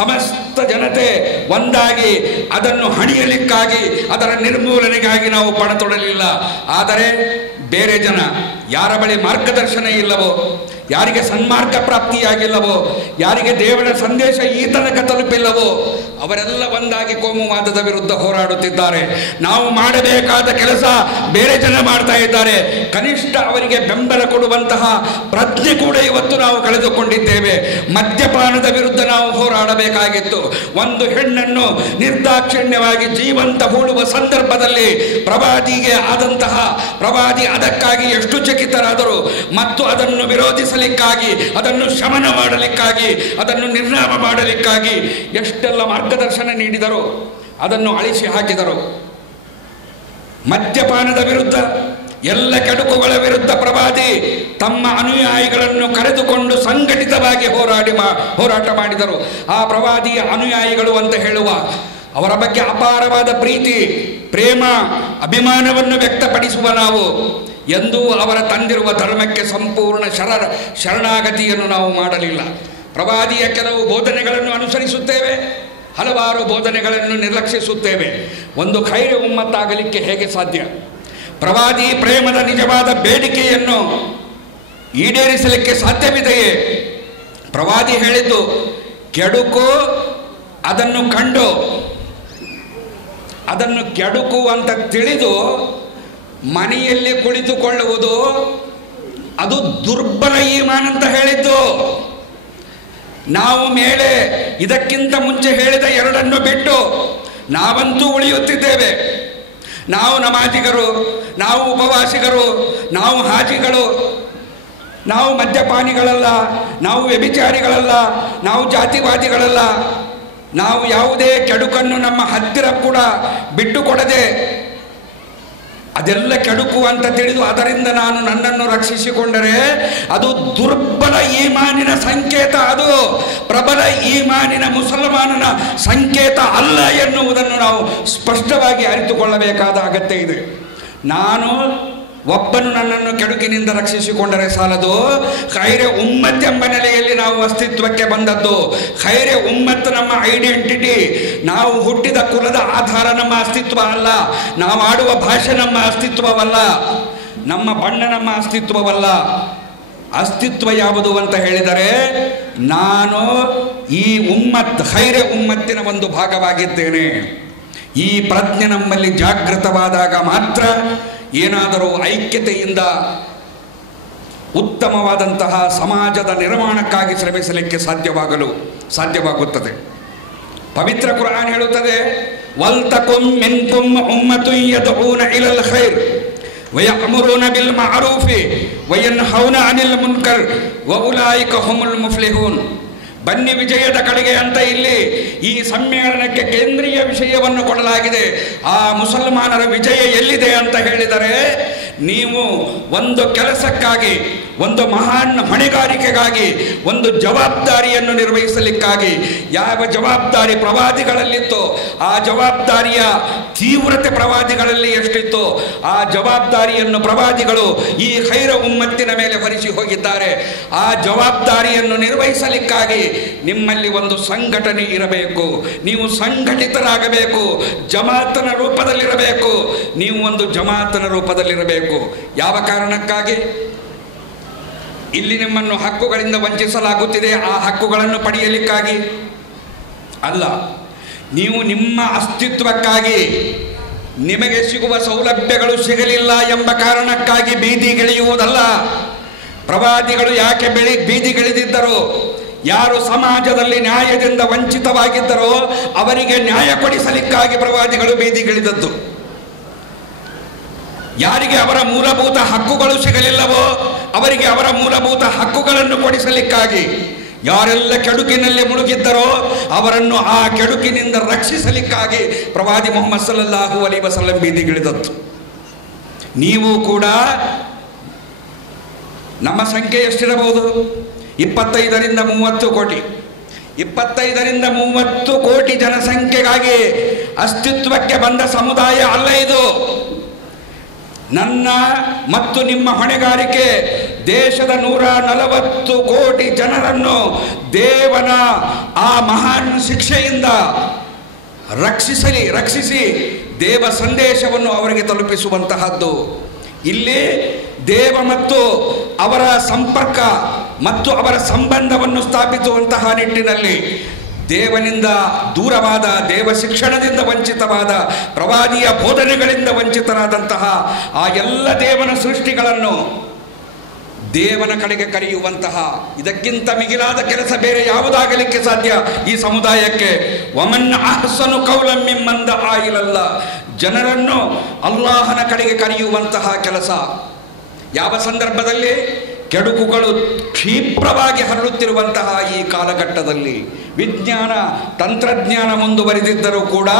ಸಮಸ್ತ ಜನತೆ ಒಂದಾಗಿ ಅದನ್ನು ಹಣಿಯಲಿಕ್ಕಾಗಿ, ಅದರ ನಿರ್ಮೂಲನೆಗಾಗಿ ನಾವು ಪಣತೊಡಲಿಲ್ಲ. ಆದರೆ ಬೇರೆ ಜನ, ಯಾರ ಬಳಿ ಮಾರ್ಗದರ್ಶನ ಇಲ್ಲವೋ, ಯಾರಿಗೆ ಸನ್ಮಾರ್ಗ ಪ್ರಾಪ್ತಿಯಾಗಿಲ್ಲವೋ, ಯಾರಿಗೆ ದೇವರ ಸಂದೇಶ ಈ ತನಕ ತಲುಪಿಲ್ಲವೋ, ಅವರೆಲ್ಲ ಒಂದಾಗಿ ಕೋಮುವಾದದ ವಿರುದ್ಧ ಹೋರಾಡುತ್ತಿದ್ದಾರೆ. ನಾವು ಮಾಡಬೇಕಾದ ಕೆಲಸ ಬೇರೆ ಜನ ಮಾಡ್ತಾ ಇದ್ದಾರೆ. ಕನಿಷ್ಠ ಅವರಿಗೆ ಬೆಂಬಲ ಕೊಡುವಂತಹ ಪ್ರಜ್ಞೆ ಕೂಡ ಇವತ್ತು ನಾವು ಕಳೆದುಕೊಂಡಿದ್ದೇವೆ. ಮದ್ಯಪಾನದ ವಿರುದ್ಧ ನಾವು ಹೋರಾಡಬೇಕಾಗಿತ್ತು. ಒಂದು ಹೆಣ್ಣನ್ನು ನಿರ್ದಾಕ್ಷಿಣ್ಯವಾಗಿ ಜೀವಂತ ಹೂಡುವ ಸಂದರ್ಭದಲ್ಲಿ ಪ್ರವಾದಿ ಅದಕ್ಕಾಗಿ ಎಷ್ಟು ಚಕಿತರಾದರು ಮತ್ತು ಅದನ್ನು ವಿರೋಧಿಸಲಿಕ್ಕಾಗಿ, ಅದನ್ನು ಶಮನ ಮಾಡಲಿಕ್ಕಾಗಿ, ಅದನ್ನು ನಿರ್ನಾಮ ಮಾಡಲಿಕ್ಕಾಗಿ ಎಷ್ಟೆಲ್ಲ ಮಾರ್ಗದರ್ಶನ ನೀಡಿದರು, ಅದನ್ನು ಅಳಿಸಿ ಹಾಕಿದರು. ಮದ್ಯಪಾನದ ವಿರುದ್ಧ, ಎಲ್ಲ ಕೆಡುಕುಗಳ ವಿರುದ್ಧ ಪ್ರವಾದಿ ತಮ್ಮ ಅನುಯಾಯಿಗಳನ್ನು ಕರೆದುಕೊಂಡು ಸಂಘಟಿತವಾಗಿ ಹೋರಾಟ ಮಾಡಿದರು. ಆ ಪ್ರವಾದಿಯ ಅನುಯಾಯಿಗಳು ಅಂತ ಹೇಳುವ ಅವರ ಬಗ್ಗೆ ಅಪಾರವಾದ ಪ್ರೀತಿ, ಪ್ರೇಮ, ಅಭಿಮಾನವನ್ನು ವ್ಯಕ್ತಪಡಿಸುವ ನಾವು ಎಂದೂ ಅವರ ತಂದಿರುವ ಧರ್ಮಕ್ಕೆ ಸಂಪೂರ್ಣ ಶರಣಾಗತಿಯನ್ನು ನಾವು ಮಾಡಲಿಲ್ಲ. ಪ್ರವಾದಿಯ ಕೆಲವು ಬೋಧನೆಗಳನ್ನು ಅನುಸರಿಸುತ್ತೇವೆ, ಹಲವಾರು ಬೋಧನೆಗಳನ್ನು ನಿರ್ಲಕ್ಷಿಸುತ್ತೇವೆ. ಒಂದು ಖೈರ ಉಮ್ಮತ್ತಾಗಲಿಕ್ಕೆ ಹೇಗೆ ಸಾಧ್ಯ? ಪ್ರವಾದಿ ಪ್ರೇಮದ ನಿಜವಾದ ಬೇಡಿಕೆಯನ್ನು ಈಡೇರಿಸಲಿಕ್ಕೆ ಸಾಧ್ಯವಿದೆಯೇ? ಪ್ರವಾದಿ ಹೇಳಿದ್ದು ಕೆಡುಕು, ಅದನ್ನು ಕಂಡು ಅದನ್ನು ಕೆಡುಕು ಅಂತ ತಿಳಿದು ಮನೆಯಲ್ಲಿ ಕುಳಿತುಕೊಳ್ಳುವುದು ಅದು ದುರ್ಬಲ ಈಮಾನ್ ಅಂತ ಹೇಳಿದ್ದು. ನಾವು ಮೇಲೆ ಇದಕ್ಕಿಂತ ಮುಂಚೆ ಹೇಳಿದ ಎರಡನ್ನು ಬಿಟ್ಟು ನಾವಂತೂ ಉಳಿಯುತ್ತಿದ್ದೇವೆ. ನಾವು ನಮಾಜಿಗರು, ನಾವು ಉಪವಾಸಿಗರು, ನಾವು ಹಾಜಿಗಳು, ನಾವು ಮದ್ಯಪಾನಿಗಳಲ್ಲ, ನಾವು ವ್ಯಭಿಚಾರಿಗಳಲ್ಲ, ನಾವು ಜಾತಿವಾದಿಗಳಲ್ಲ. ನಾವು ಯಾವುದೇ ಕೆಡುಕನ್ನು ನಮ್ಮ ಹತ್ತಿರ ಕೂಡ ಬಿಟ್ಟುಕೊಡದೆ ಅದೆಲ್ಲ ಕೆಡುಕು ಅಂತ ತಿಳಿದು ಅದರಿಂದ ನಾನು ನನ್ನನ್ನು ರಕ್ಷಿಸಿಕೊಂಡರೆ ಅದು ದುರ್ಬಲ ಈಮಾನಿನ ಸಂಕೇತ, ಅದು ಪ್ರಬಲ ಈಮಾನಿನ ಮುಸಲ್ಮಾನನ ಸಂಕೇತ ಅಲ್ಲ ಎನ್ನುವುದನ್ನು ನಾವು ಸ್ಪಷ್ಟವಾಗಿ ಅರಿತುಕೊಳ್ಳಬೇಕಾದ ಅಗತ್ಯ ಇದೆ. ನಾನು ಒಬ್ಬನು ನನ್ನನ್ನು ಕೆಡುಕಿನಿಂದ ರಕ್ಷಿಸಿಕೊಂಡರೆ ಸಾಲದು, ಖೈರೆ ಉಮ್ಮತ್ ಎಂಬ ನೆಲೆಯಲ್ಲಿ ನಾವು ಅಸ್ತಿತ್ವಕ್ಕೆ ಬಂದದ್ದು. ಖೈರೆ ಉಮ್ಮತ್ ನಮ್ಮ ಐಡೆಂಟಿಟಿ. ನಾವು ಹುಟ್ಟಿದ ಕುಲದ ಆಧಾರ ನಮ್ಮ ಅಸ್ತಿತ್ವ ಅಲ್ಲ, ನಾವು ಆಡುವ ಭಾಷೆ ನಮ್ಮ ಅಸ್ತಿತ್ವವಲ್ಲ, ನಮ್ಮ ಬಣ್ಣ ನಮ್ಮ ಅಸ್ತಿತ್ವವಲ್ಲ. ಅಸ್ತಿತ್ವ ಯಾವುದು ಅಂತ ಹೇಳಿದರೆ ನಾನು ಈ ಉಮ್ಮತ್, ಖೈರೆ ಉಮ್ಮತ್ತಿನ ಒಂದು ಭಾಗವಾಗಿದ್ದೇನೆ. ಈ ಪ್ರಜ್ಞೆ ನಮ್ಮಲ್ಲಿ ಜಾಗೃತವಾದಾಗ ಮಾತ್ರ ಏನಾದರೂ ಐಕ್ಯತೆಯಿಂದ ಉತ್ತಮವಾದಂತಹ ಸಮಾಜದ ನಿರ್ಮಾಣಕ್ಕಾಗಿ ಶ್ರಮಿಸಲಿಕ್ಕೆ ಸಾಧ್ಯವಾಗುತ್ತದೆ. ಪವಿತ್ರ ಕುರಾನ್ ಹೇಳುತ್ತದೆ, ವಲ್ತಕುಂ ಮಿನ್ಕುಂ ಉಮ್ಮತುನ್ ಯದ್ಊನ ಇಲಲ್ ಖೈರ್ ವಯಅಮುರೂನ ಬಿಲ್ ಮಅರೂಫಿ ವಯನ್ಹೌನ ಅನಿಲ್ ಮುನ್ಕರ್ ವಉಲೈಕ ಹುಮುಲ್ ಮುಫ್ಲಿಹೂನ್. ಬನ್ನಿ ವಿಜಯದ ಕಡೆಗೆ ಅಂತ ಇಲ್ಲಿ ಈ ಸಮ್ಮೇಳನಕ್ಕೆ ಕೇಂದ್ರೀಯ ವಿಷಯವನ್ನು ಕೊಡಲಾಗಿದೆ. ಆ ಮುಸಲ್ಮಾನರ ವಿಜಯ ಎಲ್ಲಿದೆ ಅಂತ ಹೇಳಿದರೆ, ನೀವು ಒಂದು ಕೆಲಸಕ್ಕಾಗಿ, ಒಂದು ಮಹಾನ್ ಹೊಣೆಗಾರಿಕೆಗಾಗಿ, ಒಂದು ಜವಾಬ್ದಾರಿಯನ್ನು ನಿರ್ವಹಿಸಲಿಕ್ಕಾಗಿ ಯಾವ ಜವಾಬ್ದಾರಿ ಪ್ರವಾದಿಗಳಲ್ಲಿತ್ತೋ ಆ ಜವಾಬ್ದಾರಿಯ ತೀವ್ರತೆ ಪ್ರವಾದಿಗಳಲ್ಲಿ ಎಷ್ಟಿತ್ತು ಆ ಜವಾಬ್ದಾರಿಯನ್ನು ಪ್ರವಾದಿಗಳು ಈ ಖೈರ ಉಮ್ಮತ್ತಿನ ಮೇಲೆ ಹೊರಿಸಿ ಹೋಗಿದ್ದಾರೆ. ಆ ಜವಾಬ್ದಾರಿಯನ್ನು ನಿರ್ವಹಿಸಲಿಕ್ಕಾಗಿ ನಿಮ್ಮಲ್ಲಿ ಒಂದು ಸಂಘಟನೆ ಇರಬೇಕು, ನೀವು ಸಂಘಟಿತರಾಗಬೇಕು, ಜಮಾತನ ರೂಪದಲ್ಲಿರಬೇಕು. ನೀವು ಒಂದು ಜಮಾತನ ರೂಪದಲ್ಲಿರಬೇಕು. ಯಾವ ಕಾರಣಕ್ಕಾಗಿ? ಇಲ್ಲಿ ನಿಮ್ಮನ್ನು ಹಕ್ಕುಗಳಿಂದ ವಂಚಿಸಲಾಗುತ್ತಿದೆ, ಆ ಹಕ್ಕುಗಳನ್ನು ಪಡೆಯಲಿಕ್ಕಾಗಿ ಅಲ್ಲ. ನೀವು ನಿಮ್ಮ ಅಸ್ತಿತ್ವಕ್ಕಾಗಿ, ನಿಮಗೆ ಸಿಗುವ ಸೌಲಭ್ಯಗಳು ಸಿಗಲಿಲ್ಲ ಎಂಬ ಕಾರಣಕ್ಕಾಗಿ ಬೀದಿಗಿಳಿಯುವುದಲ್ಲ. ಪ್ರವಾದಿಗಳು ಯಾಕೆ ಬೀದಿಗಿಳಿದಿದ್ದರು? ಯಾರು ಸಮಾಜದಲ್ಲಿ ನ್ಯಾಯದಿಂದ ವಂಚಿತವಾಗಿದ್ದರೋ ಅವರಿಗೆ ನ್ಯಾಯ ಕೊಡಿಸಲಿಕ್ಕಾಗಿ ಪ್ರವಾದಿಗಳು ಬೀದಿಗಿಳಿದದ್ದು. ಯಾರಿಗೆ ಅವರ ಮೂಲಭೂತ ಹಕ್ಕುಗಳು ಸಿಗಲಿಲ್ಲವೋ ಅವರಿಗೆ ಅವರ ಮೂಲಭೂತ ಹಕ್ಕುಗಳನ್ನು ಕೊಡಿಸಲಿಕ್ಕಾಗಿ, ಯಾರೆಲ್ಲ ಕೆಡುಕಿನಲ್ಲಿ ಮುಳುಗಿದ್ದರೋ ಅವರನ್ನು ಆ ಕೆಡುಕಿನಿಂದ ರಕ್ಷಿಸಲಿಕ್ಕಾಗಿ ಪ್ರವಾದಿ ಮುಹಮ್ಮದ್ ಸಲ್ಲಲ್ಲಾಹು ಅಲೈಹಿ ವಸಲ್ಲಂ ಬೀದಿಗಿಳಿದದ್ದು. ನೀವು ಕೂಡ ನಮ್ಮ ಸಂಖ್ಯೆ ಎಷ್ಟಿರಬಹುದು? 25ರಿಂದ 30 ಕೋಟಿ. 25ರಿಂದ 30 ಕೋಟಿ ಜನಸಂಖ್ಯೆಗಾಗಿ ಅಸ್ತಿತ್ವಕ್ಕೆ ಬಂದ ಸಮುದಾಯ ಅಲ್ಲ ಇದು. ನನ್ನ ಮತ್ತು ನಿಮ್ಮ ಹೊಣೆಗಾರಿಕೆ ದೇಶದ 140 ಕೋಟಿ ಜನರನ್ನು ದೇವನ ಆ ಮಹಾನ್ ಶಿಕ್ಷೆಯಿಂದ ರಕ್ಷಿಸಿ ದೇವ ಸಂದೇಶವನ್ನು ಅವರಿಗೆ ತಲುಪಿಸುವಂತಹದ್ದು. ಇಲ್ಲಿ ದೇವ ಮತ್ತು ಅವರ ಸಂಪರ್ಕ ಮತ್ತು ಅವರ ಸಂಬಂಧವನ್ನು ಸ್ಥಾಪಿಸುವಂತಹ ನಿಟ್ಟಿನಲ್ಲಿ ದೇವನಿಂದ ದೂರವಾದ, ದೇವ ಶಿಕ್ಷಣದಿಂದ ವಂಚಿತವಾದ, ಪ್ರವಾದಿಯ ಬೋಧನೆಗಳಿಂದ ವಂಚಿತರಾದಂತಹ ಆ ಎಲ್ಲ ದೇವನ ಸೃಷ್ಟಿಗಳನ್ನು ದೇವನ ಕಡೆಗೆ ಕರೆಯುವಂತಹ ಇದಕ್ಕಿಂತ ಮಿಗಿಲಾದ ಕೆಲಸ ಬೇರೆ ಯಾವುದಾಗಲಿಕ್ಕೆ ಸಾಧ್ಯ ಈ ಸಮುದಾಯಕ್ಕೆ? ವಮನ್ ಅಹ್ಸನು ಕೌಲಂ ಮಿಮ್ಮನ್ ದಆ ಇಲಲ್ಲಾಹ್, ಜನರನ್ನು ಅಲ್ಲಾಹನ ಕಡೆಗೆ ಕರೆಯುವಂತಹ ಕೆಲಸ. ಯಾವ ಸಂದರ್ಭದಲ್ಲಿ? ಕೆಡುಕುಗಳು ಕ್ಷಿಪ್ರವಾಗಿ ಹರಡುತ್ತಿರುವಂತಹ ಈ ಕಾಲಘಟ್ಟದಲ್ಲಿ ವಿಜ್ಞಾನ ತಂತ್ರಜ್ಞಾನ ಮುಂದುವರಿದಿದ್ದರೂ ಕೂಡ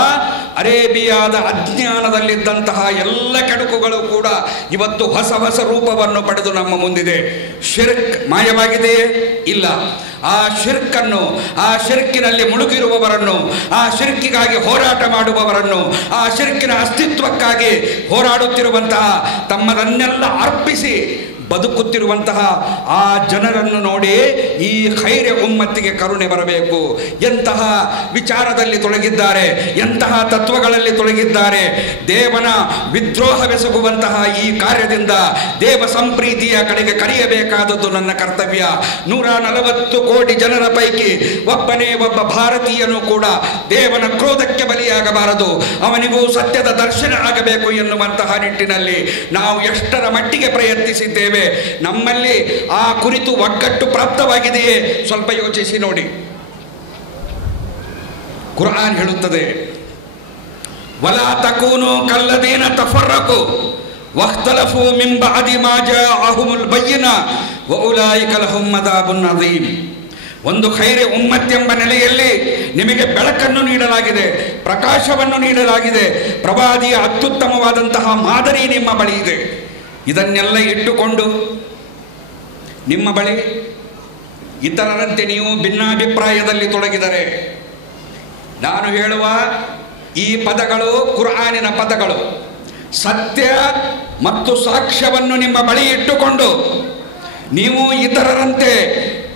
ಅರೇಬಿಯಾದ ಅಜ್ಞಾನದಲ್ಲಿದ್ದಂತಹ ಎಲ್ಲ ಕೆಡುಕುಗಳು ಕೂಡ ಇವತ್ತು ಹೊಸ ಹೊಸ ರೂಪವನ್ನು ಪಡೆದು ನಮ್ಮ ಮುಂದಿದೆ. ಶಿರ್ಕ್ ಮಾಯವಾಗಿದೆಯೇ? ಇಲ್ಲ. ಆ ಶಿರ್ಕನ್ನು, ಆ ಶಿರ್ಕಿನಲ್ಲಿ ಮುಳುಗಿರುವವರನ್ನು, ಆ ಶಿರ್ಕಿಗಾಗಿ ಹೋರಾಟ ಮಾಡುವವರನ್ನು, ಆ ಶಿರ್ಕಿನ ಅಸ್ತಿತ್ವಕ್ಕಾಗಿ ಹೋರಾಡುತ್ತಿರುವಂತಹ, ತಮ್ಮದನ್ನೆಲ್ಲ ಅರ್ಪಿಸಿ ಬದುಕುತ್ತಿರುವಂತಹ ಆ ಜನರನ್ನು ನೋಡಿ ಈ ಖೈರ ಉಮ್ಮತ್ತಿಗೆ ಕರುಣೆ ಬರಬೇಕು. ಎಂತಹ ವಿಚಾರದಲ್ಲಿ ತೊಡಗಿದ್ದಾರೆ, ಎಂತಹ ತತ್ವಗಳಲ್ಲಿ ತೊಡಗಿದ್ದಾರೆ. ದೇವನ ವಿದ್ರೋಹವೆಸಗುವಂತಹ ಈ ಕಾರ್ಯದಿಂದ ದೇವ ಸಂಪ್ರೀತಿಯ ಕಡೆಗೆ ಕರೆಯಬೇಕಾದದ್ದು ನನ್ನ ಕರ್ತವ್ಯ. 140 ಕೋಟಿ ಜನರ ಪೈಕಿ ಒಬ್ಬನೇ ಒಬ್ಬ ಭಾರತೀಯನು ಕೂಡ ದೇವನ ಕ್ರೋಧಕ್ಕೆ ಬಲಿಯಾಗಬಾರದು, ಅವನಿಗೂ ಸತ್ಯದ ದರ್ಶನ ಆಗಬೇಕು ಎನ್ನುವಂತಹ ನಿಟ್ಟಿನಲ್ಲಿ ನಾವು ಎಷ್ಟರ ಮಟ್ಟಿಗೆ ಪ್ರಯತ್ನಿಸಿದ್ದೇವೆ. ನಮ್ಮಲ್ಲಿ ಆ ಕುರಿತು ಒಗ್ಗಟ್ಟು ಪ್ರಾಪ್ತವಾಗಿದೆಯೇ? ಸ್ವಲ್ಪ ಯೋಚಿಸಿ ನೋಡಿ. ಕುರ್ಆನ್ ಹೇಳುತ್ತದೆ, ವಲಾ ತಕೂನು ಕಲ್ಲದೀನ ತಫರ್ರಕು ವಖ್ತಲಫು ಮಿನ್ ಬಅದಿ ಮಾ ಜಾಅಹುಮುಲ್ ಬಯ್ಯಿನಾ ವಉಲೈಕ ಲಹುಮ್ ಅದಾಬುನ್ ಅಜೀಮ್. ಒಂದು ಖೈರೆ ಉಮ್ಮತ್ ಎಂಬ ನೆಲೆಯಲ್ಲಿ ನಿಮಗೆ ಬೆಳಕನ್ನು ನೀಡಲಾಗಿದೆ, ಪ್ರಕಾಶವನ್ನು ನೀಡಲಾಗಿದೆ, ಪ್ರವಾದಿಯ ಅತ್ಯುತ್ತಮವಾದಂತಹ ಮಾದರಿ ನಿಮ್ಮ ಬಳಿ ಇದೆ. ಇದನ್ನೆಲ್ಲ ಇಟ್ಟುಕೊಂಡು ನಿಮ್ಮ ಬಳಿ ಇತರರಂತೆ ನೀವು ಭಿನ್ನಾಭಿಪ್ರಾಯದಲ್ಲಿ ತೊಡಗಿದರೆ, ನಾನು ಹೇಳುವ ಈ ಪದಗಳು ಕುರ್ಆನಿನ ಪದಗಳು, ಸತ್ಯ ಮತ್ತು ಸಾಕ್ಷ್ಯವನ್ನು ನಿಮ್ಮ ಬಳಿ ಇಟ್ಟುಕೊಂಡು ನೀವು ಇತರರಂತೆ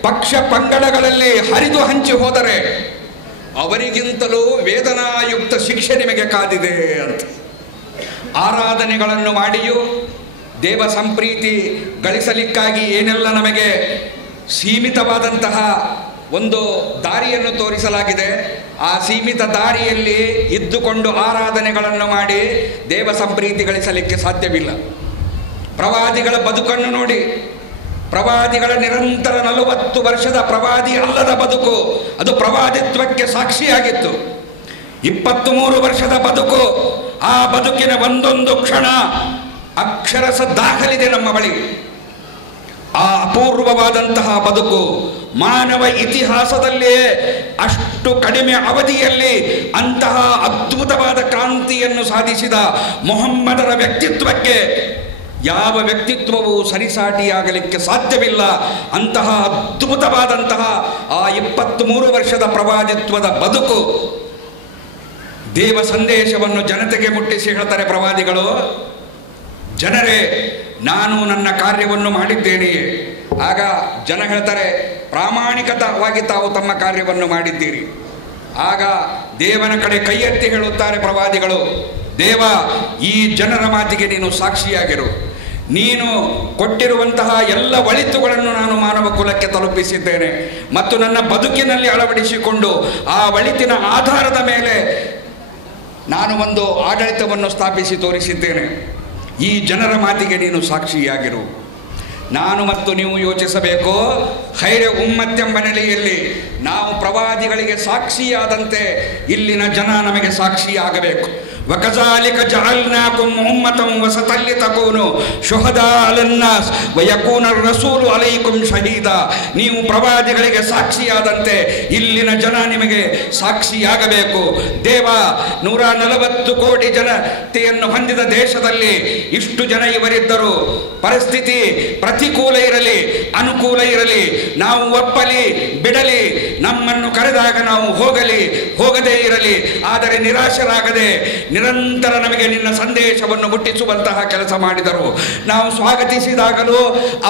ಪಕ್ಷ ಪಂಗಡಗಳಲ್ಲಿ ಹರಿದು ಹಂಚಿ ಹೋದರೆ ಅವರಿಗಿಂತಲೂ ವೇದನಾಯುಕ್ತ ಶಿಕ್ಷೆ ನಿಮಗೆ ಕಾದಿದೆ ಅಂತ. ಆರಾಧನೆಗಳನ್ನು ಮಾಡಿಯೂ ದೇವ ಸಂಪ್ರೀತಿ ಗಳಿಸಲಿಕ್ಕಾಗಿ ಏನೆಲ್ಲ ನಮಗೆ ಸೀಮಿತವಾದಂತಹ ಒಂದು ದಾರಿಯನ್ನು ತೋರಿಸಲಾಗಿದೆ, ಆ ಸೀಮಿತ ದಾರಿಯಲ್ಲಿ ಇದ್ದುಕೊಂಡು ಆರಾಧನೆಗಳನ್ನು ಮಾಡಿ ದೇವ ಸಂಪ್ರೀತಿ ಗಳಿಸಲಿಕ್ಕೆ ಸಾಧ್ಯವಿಲ್ಲ. ಪ್ರವಾದಿಗಳ ಬದುಕನ್ನು ನೋಡಿ, ಪ್ರವಾದಿಗಳ ನಿರಂತರ 40 ವರ್ಷದ ಪ್ರವಾದಿ ಅಲ್ಲದ ಬದುಕು, ಅದು ಪ್ರವಾದಿತ್ವಕ್ಕೆ ಸಾಕ್ಷಿಯಾಗಿತ್ತು. 23 ವರ್ಷದ ಬದುಕು, ಆ ಬದುಕಿನ ಒಂದೊಂದು ಕ್ಷಣ ಅಕ್ಷರಸ ದಾಖಲಿದೆ ನಮ್ಮ ಬಳಿ. ಆ ಅಪೂರ್ವವಾದಂತಹ ಬದುಕು ಮಾನವ ಇತಿಹಾಸದಲ್ಲಿಯೇ ಅಷ್ಟು ಕಡಿಮೆ ಅವಧಿಯಲ್ಲಿ ಅಂತಹ ಅದ್ಭುತವಾದ ಕ್ರಾಂತಿಯನ್ನು ಸಾಧಿಸಿದ ಮೊಹಮ್ಮದರ ವ್ಯಕ್ತಿತ್ವಕ್ಕೆ ಯಾವ ವ್ಯಕ್ತಿತ್ವವೂ ಸರಿಸಾಟಿಯಾಗಲಿಕ್ಕೆ ಸಾಧ್ಯವಿಲ್ಲ. ಅಂತಹ ಅದ್ಭುತವಾದಂತಹ ಆ 23 ವರ್ಷದ ಪ್ರವಾದಿತ್ವದ ಬದುಕು. ದೇವ ಸಂದೇಶವನ್ನು ಜನತೆಗೆ ಮುಟ್ಟಿಸಿ ಹೇಳ್ತಾರೆ ಪ್ರವಾದಿಗಳು, ಜನರೇ ನಾನು ನನ್ನ ಕಾರ್ಯವನ್ನು ಮಾಡಿದ್ದೇನೆಯೇ? ಆಗ ಜನ ಹೇಳ್ತಾರೆ, ಪ್ರಾಮಾಣಿಕವಾಗಿ ತಾವು ತಮ್ಮ ಕಾರ್ಯವನ್ನು ಮಾಡಿದ್ದೀರಿ. ಆಗ ದೇವನ ಕಡೆ ಕೈ ಎತ್ತಿ ಹೇಳುತ್ತಾರೆ ಪ್ರವಾದಿಗಳು, ದೇವ, ಈ ಜನರ ಮಾತಿಗೆ ನೀನು ಸಾಕ್ಷಿಯಾಗಿರು. ನೀನು ಕೊಟ್ಟಿರುವಂತಹ ಎಲ್ಲ ಒಳಿತುಗಳನ್ನು ನಾನು ಮಾನವ ಕುಲಕ್ಕೆ ತಲುಪಿಸಿದ್ದೇನೆ ಮತ್ತು ನನ್ನ ಬದುಕಿನಲ್ಲಿ ಅಳವಡಿಸಿಕೊಂಡು ಆ ಒಳಿತಿನ ಆಧಾರದ ಮೇಲೆ ನಾನು ಒಂದು ಆಡಳಿತವನ್ನು ಸ್ಥಾಪಿಸಿ ತೋರಿಸಿದ್ದೇನೆ. ಈ ಜನರ ಮಾತಿಗೆ ನೀನು ಸಾಕ್ಷಿಯಾಗಿರು. ನಾನು ಮತ್ತು ನೀವು ಯೋಚಿಸಬೇಕು, ಖೈರೆ ಉಮ್ಮತ್ ಎಂಬ ನೆಲೆಯಲ್ಲಿ ನಾವು ಪ್ರವಾದಿಗಳಿಗೆ ಸಾಕ್ಷಿಯಾದಂತೆ ಇಲ್ಲಿನ ಜನ ನಮಗೆ ಸಾಕ್ಷಿಯಾಗಬೇಕು. ವಕಜಾಲಿಕ ಜಅಲ್ನಾಕುಂ ಉಮ್ಮತಂ ವಸತನ್ ಲಿತಕೂನು ಶುಹದಾ ಅಲನ್ನಾಸ್ ವಯಕೂನ ರಸೂಲು ಅಲೈಕುಂ ಶಹೀದಾ. ನೀವು ಪ್ರವಾದಿಗಳಿಗೆ ಸಾಕ್ಷಿಯಾದಂತೆ ಇಲ್ಲಿನ ಜನ ನಿಮಗೆ ಸಾಕ್ಷಿಯಾಗಬೇಕು. ದೇವ 140 ಕೋಟಿ ಜನತೆಯನ್ನು ಹೊಂದಿದ ದೇಶದಲ್ಲಿ ಇಷ್ಟು ಜನ ಇವರಿದ್ದರು. ಪರಿಸ್ಥಿತಿ ಪ್ರತಿಕೂಲ ಇರಲಿ ಅನುಕೂಲ ಇರಲಿ, ನಾವು ಒಪ್ಪಲಿ ಬಿಡಲಿ, ನಮ್ಮನ್ನು ಕರೆದಾಗ ನಾವು ಹೋಗಲಿ ಹೋಗದೇ ಇರಲಿ, ಆದರೆ ನಿರಾಶರಾಗದೆ ನಿರಂತರ ನಮಗೆ ನಿನ್ನ ಸಂದೇಶವನ್ನು ಮುಟ್ಟಿಸುವಂತಹ ಕೆಲಸ ಮಾಡಿದರು. ನಾವು ಸ್ವಾಗತಿಸಿದಾಗಲೂ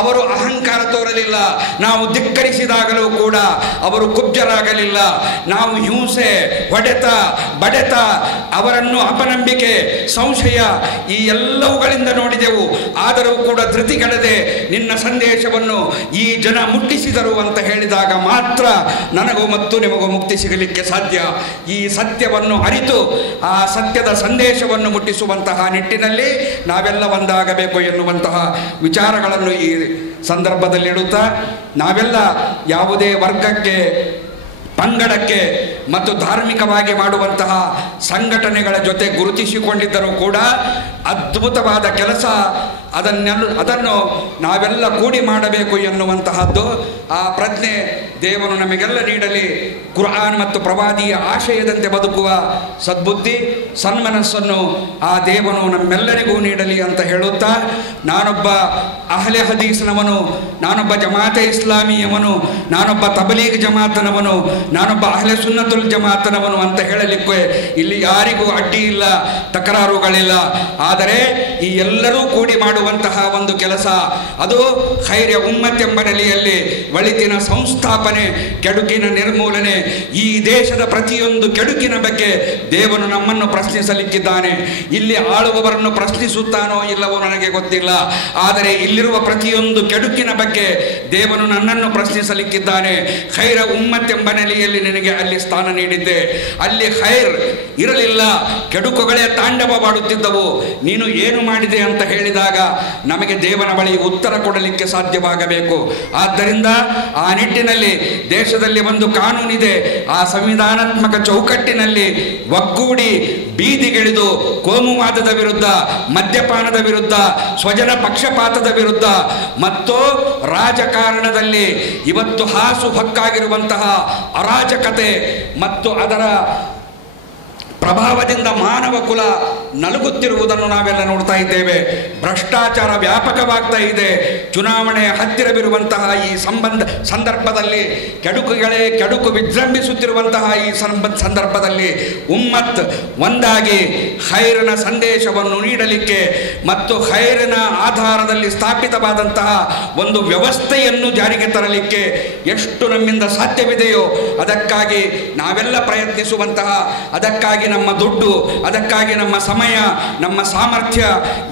ಅವರು ಅಹಂಕಾರ ತೋರಲಿಲ್ಲ, ನಾವು ಧಿಕ್ಕರಿಸಿದಾಗಲೂ ಕೂಡ ಅವರು ಕುಬ್ಜರಾಗಲಿಲ್ಲ. ನಾವು ಹಿಂಸೆ, ಹೊಡೆತ, ಬಡೆತ, ಅವರನ್ನು ಅಪನಂಬಿಕೆ, ಸಂಶಯ ಈ ಎಲ್ಲವುಗಳಿಂದ ನೋಡಿದೆವು. ಆದರೂ ಕೂಡ ಧೃತಿಗೆಡದೆ ನಿನ್ನ ಸಂದೇಶವನ್ನು ಈ ಜನ ಮುಟ್ಟಿಸಿದರು ಅಂತ ಹೇಳಿದಾಗ ಮಾತ್ರ ನನಗೂ ಮತ್ತು ನಿಮಗೂ ಮುಕ್ತಿ ಸಿಗಲಿಕ್ಕೆ ಸಾಧ್ಯ. ಈ ಸತ್ಯವನ್ನು ಅರಿತು ಆ ಸತ್ಯದ ಸಂದೇಶವನ್ನು ಮುಟ್ಟಿಸುವಂತಹ ನಿಟ್ಟಿನಲ್ಲಿ ನಾವೆಲ್ಲ ಒಂದಾಗಬೇಕು ಎನ್ನುವಂತಹ ವಿಚಾರಗಳನ್ನು ಈ ಸಂದರ್ಭದಲ್ಲಿಡುತ್ತಾ, ನಾವೆಲ್ಲ ಯಾವುದೇ ವರ್ಗಕ್ಕೆ, ಪಂಗಡಕ್ಕೆ ಮತ್ತು ಧಾರ್ಮಿಕವಾಗಿ ಮಾಡುವಂತಹ ಸಂಘಟನೆಗಳ ಜೊತೆ ಗುರುತಿಸಿಕೊಂಡಿದ್ದರೂ ಕೂಡ ಅದ್ಭುತವಾದ ಕೆಲಸ ಅದನ್ನು ನಾವೆಲ್ಲ ಕೂಡಿ ಮಾಡಬೇಕು ಎನ್ನುವಂತಹದ್ದು ಆ ಪ್ರಜ್ಞೆ ದೇವರು ನಮಗೆಲ್ಲ ನೀಡಲಿ. ಕುರ್ಆನ್ ಮತ್ತು ಪ್ರವಾದಿಯ ಆಶಯದಂತೆ ಬದುಕುವ ಸದ್ಬುದ್ಧಿ ಸನ್ಮನಸ್ಸನ್ನು ಆ ದೇವನು ನಮ್ಮೆಲ್ಲರಿಗೂ ನೀಡಲಿ ಅಂತ ಹೇಳುತ್ತಾ, ನಾನೊಬ್ಬ ಅಹ್ಲೆ ಹದೀಸ್ನವನು, ನಾನೊಬ್ಬ ಜಮಾತೆ ಇಸ್ಲಾಮಿಯವನು, ನಾನೊಬ್ಬ ತಬಲೀಗ್ ಜಮಾತನವನು, ನಾನೊಬ್ಬ ಅಹ್ಲೆ ಸುನ್ನತುಲ್ ಜಮಾತನವನು ಅಂತ ಹೇಳಲಿಕ್ಕೆ ಇಲ್ಲಿ ಯಾರಿಗೂ ಅಡ್ಡಿ ಇಲ್ಲ, ತಕರಾರುಗಳಿಲ್ಲ. ಆದರೆ ಈ ಎಲ್ಲರೂ ಕೂಡಿ ಮಾಡುವಂತಹ ಒಂದು ಕೆಲಸ, ಅದು ಖೈರ್ಯ ಉಮ್ಮತ್ ಎಂಬ ನೆಲೆಯಲ್ಲಿ ಒಳಿತಿನ ಸಂಸ್ಥಾಪನೆ, ಕೆಡುಕಿನ ನಿರ್ಮೂಲನೆ. ಈ ದೇಶದ ಪ್ರತಿಯೊಂದು ಕೆಡುಕಿನ ಬಗ್ಗೆ ದೇವನು ನಮ್ಮನ್ನು ಪ್ರಶ್ನಿಸಲಿಕ್ಕಿದ್ದಾನೆ. ಇಲ್ಲಿ ಆಳುವವರನ್ನು ಪ್ರಶ್ನಿಸುತ್ತಾನೋ ಇಲ್ಲವೋ ನನಗೆ ಗೊತ್ತಿಲ್ಲ, ಆದರೆ ಇಲ್ಲಿರುವ ಪ್ರತಿಯೊಂದು ಕೆಡುಕಿನ ಬಗ್ಗೆ ದೇವನು ನನ್ನನ್ನು ಪ್ರಶ್ನಿಸಲಿಕ್ಕಿದ್ದಾನೆ. ಖೈರ ಉಮ್ಮತ್ ಎಂಬ ನೆಲೆಯಲ್ಲಿ ನಿನಗೆ ಅಲ್ಲಿ ಸ್ಥಾನ ನೀಡಿದ್ದೆ, ಅಲ್ಲಿ ಖೈರ್ ಇರಲಿಲ್ಲ, ಕೆಡುಕುಗಳೇ ತಾಂಡವ ಮಾಡುತ್ತಿದ್ದವು, ನೀನು ಏನು ಮಾಡಿದೆ ಅಂತ ಹೇಳಿದಾಗ ನಮಗೆ ದೇವನ ಬಳಿ ಉತ್ತರ ಕೊಡಲಿಕ್ಕೆ ಸಾಧ್ಯವಾಗಬೇಕು. ಆದ್ದರಿಂದ ಆ ನಿಟ್ಟಿನಲ್ಲಿ ದೇಶದಲ್ಲಿ ಒಂದು ಕಾನೂನಿದೆ, ಆ ಸಂವಿಧಾನಾತ್ಮಕ ಚೌಕಟ್ಟಿನಲ್ಲಿ ಒಗ್ಗೂಡಿ ಬೀದಿಗಿಳಿದು ಕೋಮುವಾದದ ವಿರುದ್ಧ, ಮದ್ಯಪಾನದ ವಿರುದ್ಧ, ಸ್ವಜನ ಪಕ್ಷಪಾತದ ವಿರುದ್ಧ ಮತ್ತು ರಾಜಕಾರಣದಲ್ಲಿ ಇವತ್ತು ಹಾಸು ಹೊಕ್ಕಾಗಿರುವಂತಹ ಅರಾಜಕತೆ ಮತ್ತು ಅದರ ಪ್ರಭಾವದಿಂದ ಮಾನವ ಕುಲ ನಲುಗುತ್ತಿರುವುದನ್ನು ನಾವೆಲ್ಲ ನೋಡ್ತಾ ಇದ್ದೇವೆ. ಭ್ರಷ್ಟಾಚಾರ ವ್ಯಾಪಕವಾಗ್ತಾ ಇದೆ. ಚುನಾವಣೆ ಹತ್ತಿರವಿರುವಂತಹ ಈ ಸಂದರ್ಭದಲ್ಲಿ ಕೆಡುಕು ವಿಜೃಂಭಿಸುತ್ತಿರುವಂತಹ ಈ ಸಂದರ್ಭದಲ್ಲಿ ಉಮ್ಮತ್ ಒಂದಾಗಿ ಖೈರನ ಸಂದೇಶವನ್ನು ನೀಡಲಿಕ್ಕೆ ಮತ್ತು ಖೈರನ ಆಧಾರದಲ್ಲಿ ಸ್ಥಾಪಿತವಾದಂತಹ ಒಂದು ವ್ಯವಸ್ಥೆಯನ್ನು ಜಾರಿಗೆ ತರಲಿಕ್ಕೆ ಎಷ್ಟು ನಮ್ಮಿಂದ ಸಾಧ್ಯವಿದೆಯೋ ಅದಕ್ಕಾಗಿ ನಾವೆಲ್ಲ ಪ್ರಯತ್ನಿಸುವಂತಹ, ಅದಕ್ಕಾಗಿ ನಮ್ಮ ದುಡ್ಡು, ಅದಕ್ಕಾಗಿ ನಮ್ಮ ಸಮಯ, ನಮ್ಮ ಸಾಮರ್ಥ್ಯ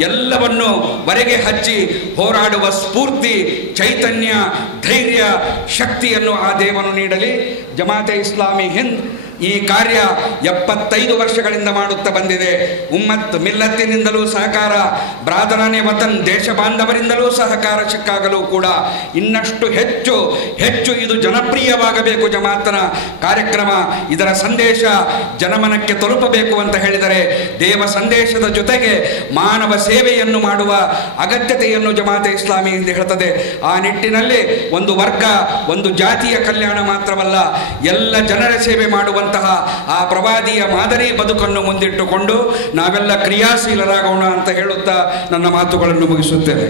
ಎಲ್ಲವನ್ನು ಬರೆಗೆ ಹಚ್ಚಿ ಹೋರಾಡುವ ಸ್ಫೂರ್ತಿ, ಚೈತನ್ಯ, ಧೈರ್ಯ, ಶಕ್ತಿಯನ್ನು ಆ ದೇವನು ನೀಡಲಿ. ಜಮಾತೆ ಇಸ್ಲಾಮಿ ಹಿಂದ್ ಈ ಕಾರ್ಯ 75 ವರ್ಷಗಳಿಂದ ಮಾಡುತ್ತಾ ಬಂದಿದೆ. ಉಮ್ಮತ್ ಮಿಲ್ಲತ್ತಿನಿಂದಲೂ ಸಹಕಾರ, ಬ್ರಾದರಾನೆ ವತನ್ ದೇಶ ಬಾಂಧವರಿಂದಲೂ ಸಹಕಾರ ಸಿಕ್ಕಾಗಲೂ ಕೂಡ ಇನ್ನಷ್ಟು ಹೆಚ್ಚು ಇದು ಜನಪ್ರಿಯವಾಗಬೇಕು. ಜಮಾತನ ಕಾರ್ಯಕ್ರಮ, ಇದರ ಸಂದೇಶ ಜನಮನಕ್ಕೆ ತಲುಪಬೇಕು ಅಂತ ಹೇಳಿದರೆ ದೇವ ಸಂದೇಶದ ಜೊತೆಗೆ ಮಾನವ ಸೇವೆಯನ್ನು ಮಾಡುವ ಅಗತ್ಯತೆಯನ್ನು ಜಮಾತೆ ಇಸ್ಲಾಮಿ ಎಂದು ಹೇಳ್ತದೆ. ಆ ನಿಟ್ಟಿನಲ್ಲಿ ಒಂದು ವರ್ಗ, ಒಂದು ಜಾತಿಯ ಕಲ್ಯಾಣ ಮಾತ್ರವಲ್ಲ, ಎಲ್ಲ ಜನರ ಸೇವೆ ಮಾಡುವಂತಹ ಆ ಪ್ರವಾದಿಯ ಮಾದರಿ ಬದುಕನ್ನು ಮುಂದಿಟ್ಟುಕೊಂಡು ನಾವೆಲ್ಲ ಕ್ರಿಯಾಶೀಲರಾಗೋಣ ಅಂತ ಹೇಳುತ್ತಾ ನನ್ನ ಮಾತುಗಳನ್ನು ಮುಗಿಸುತ್ತೇನೆ.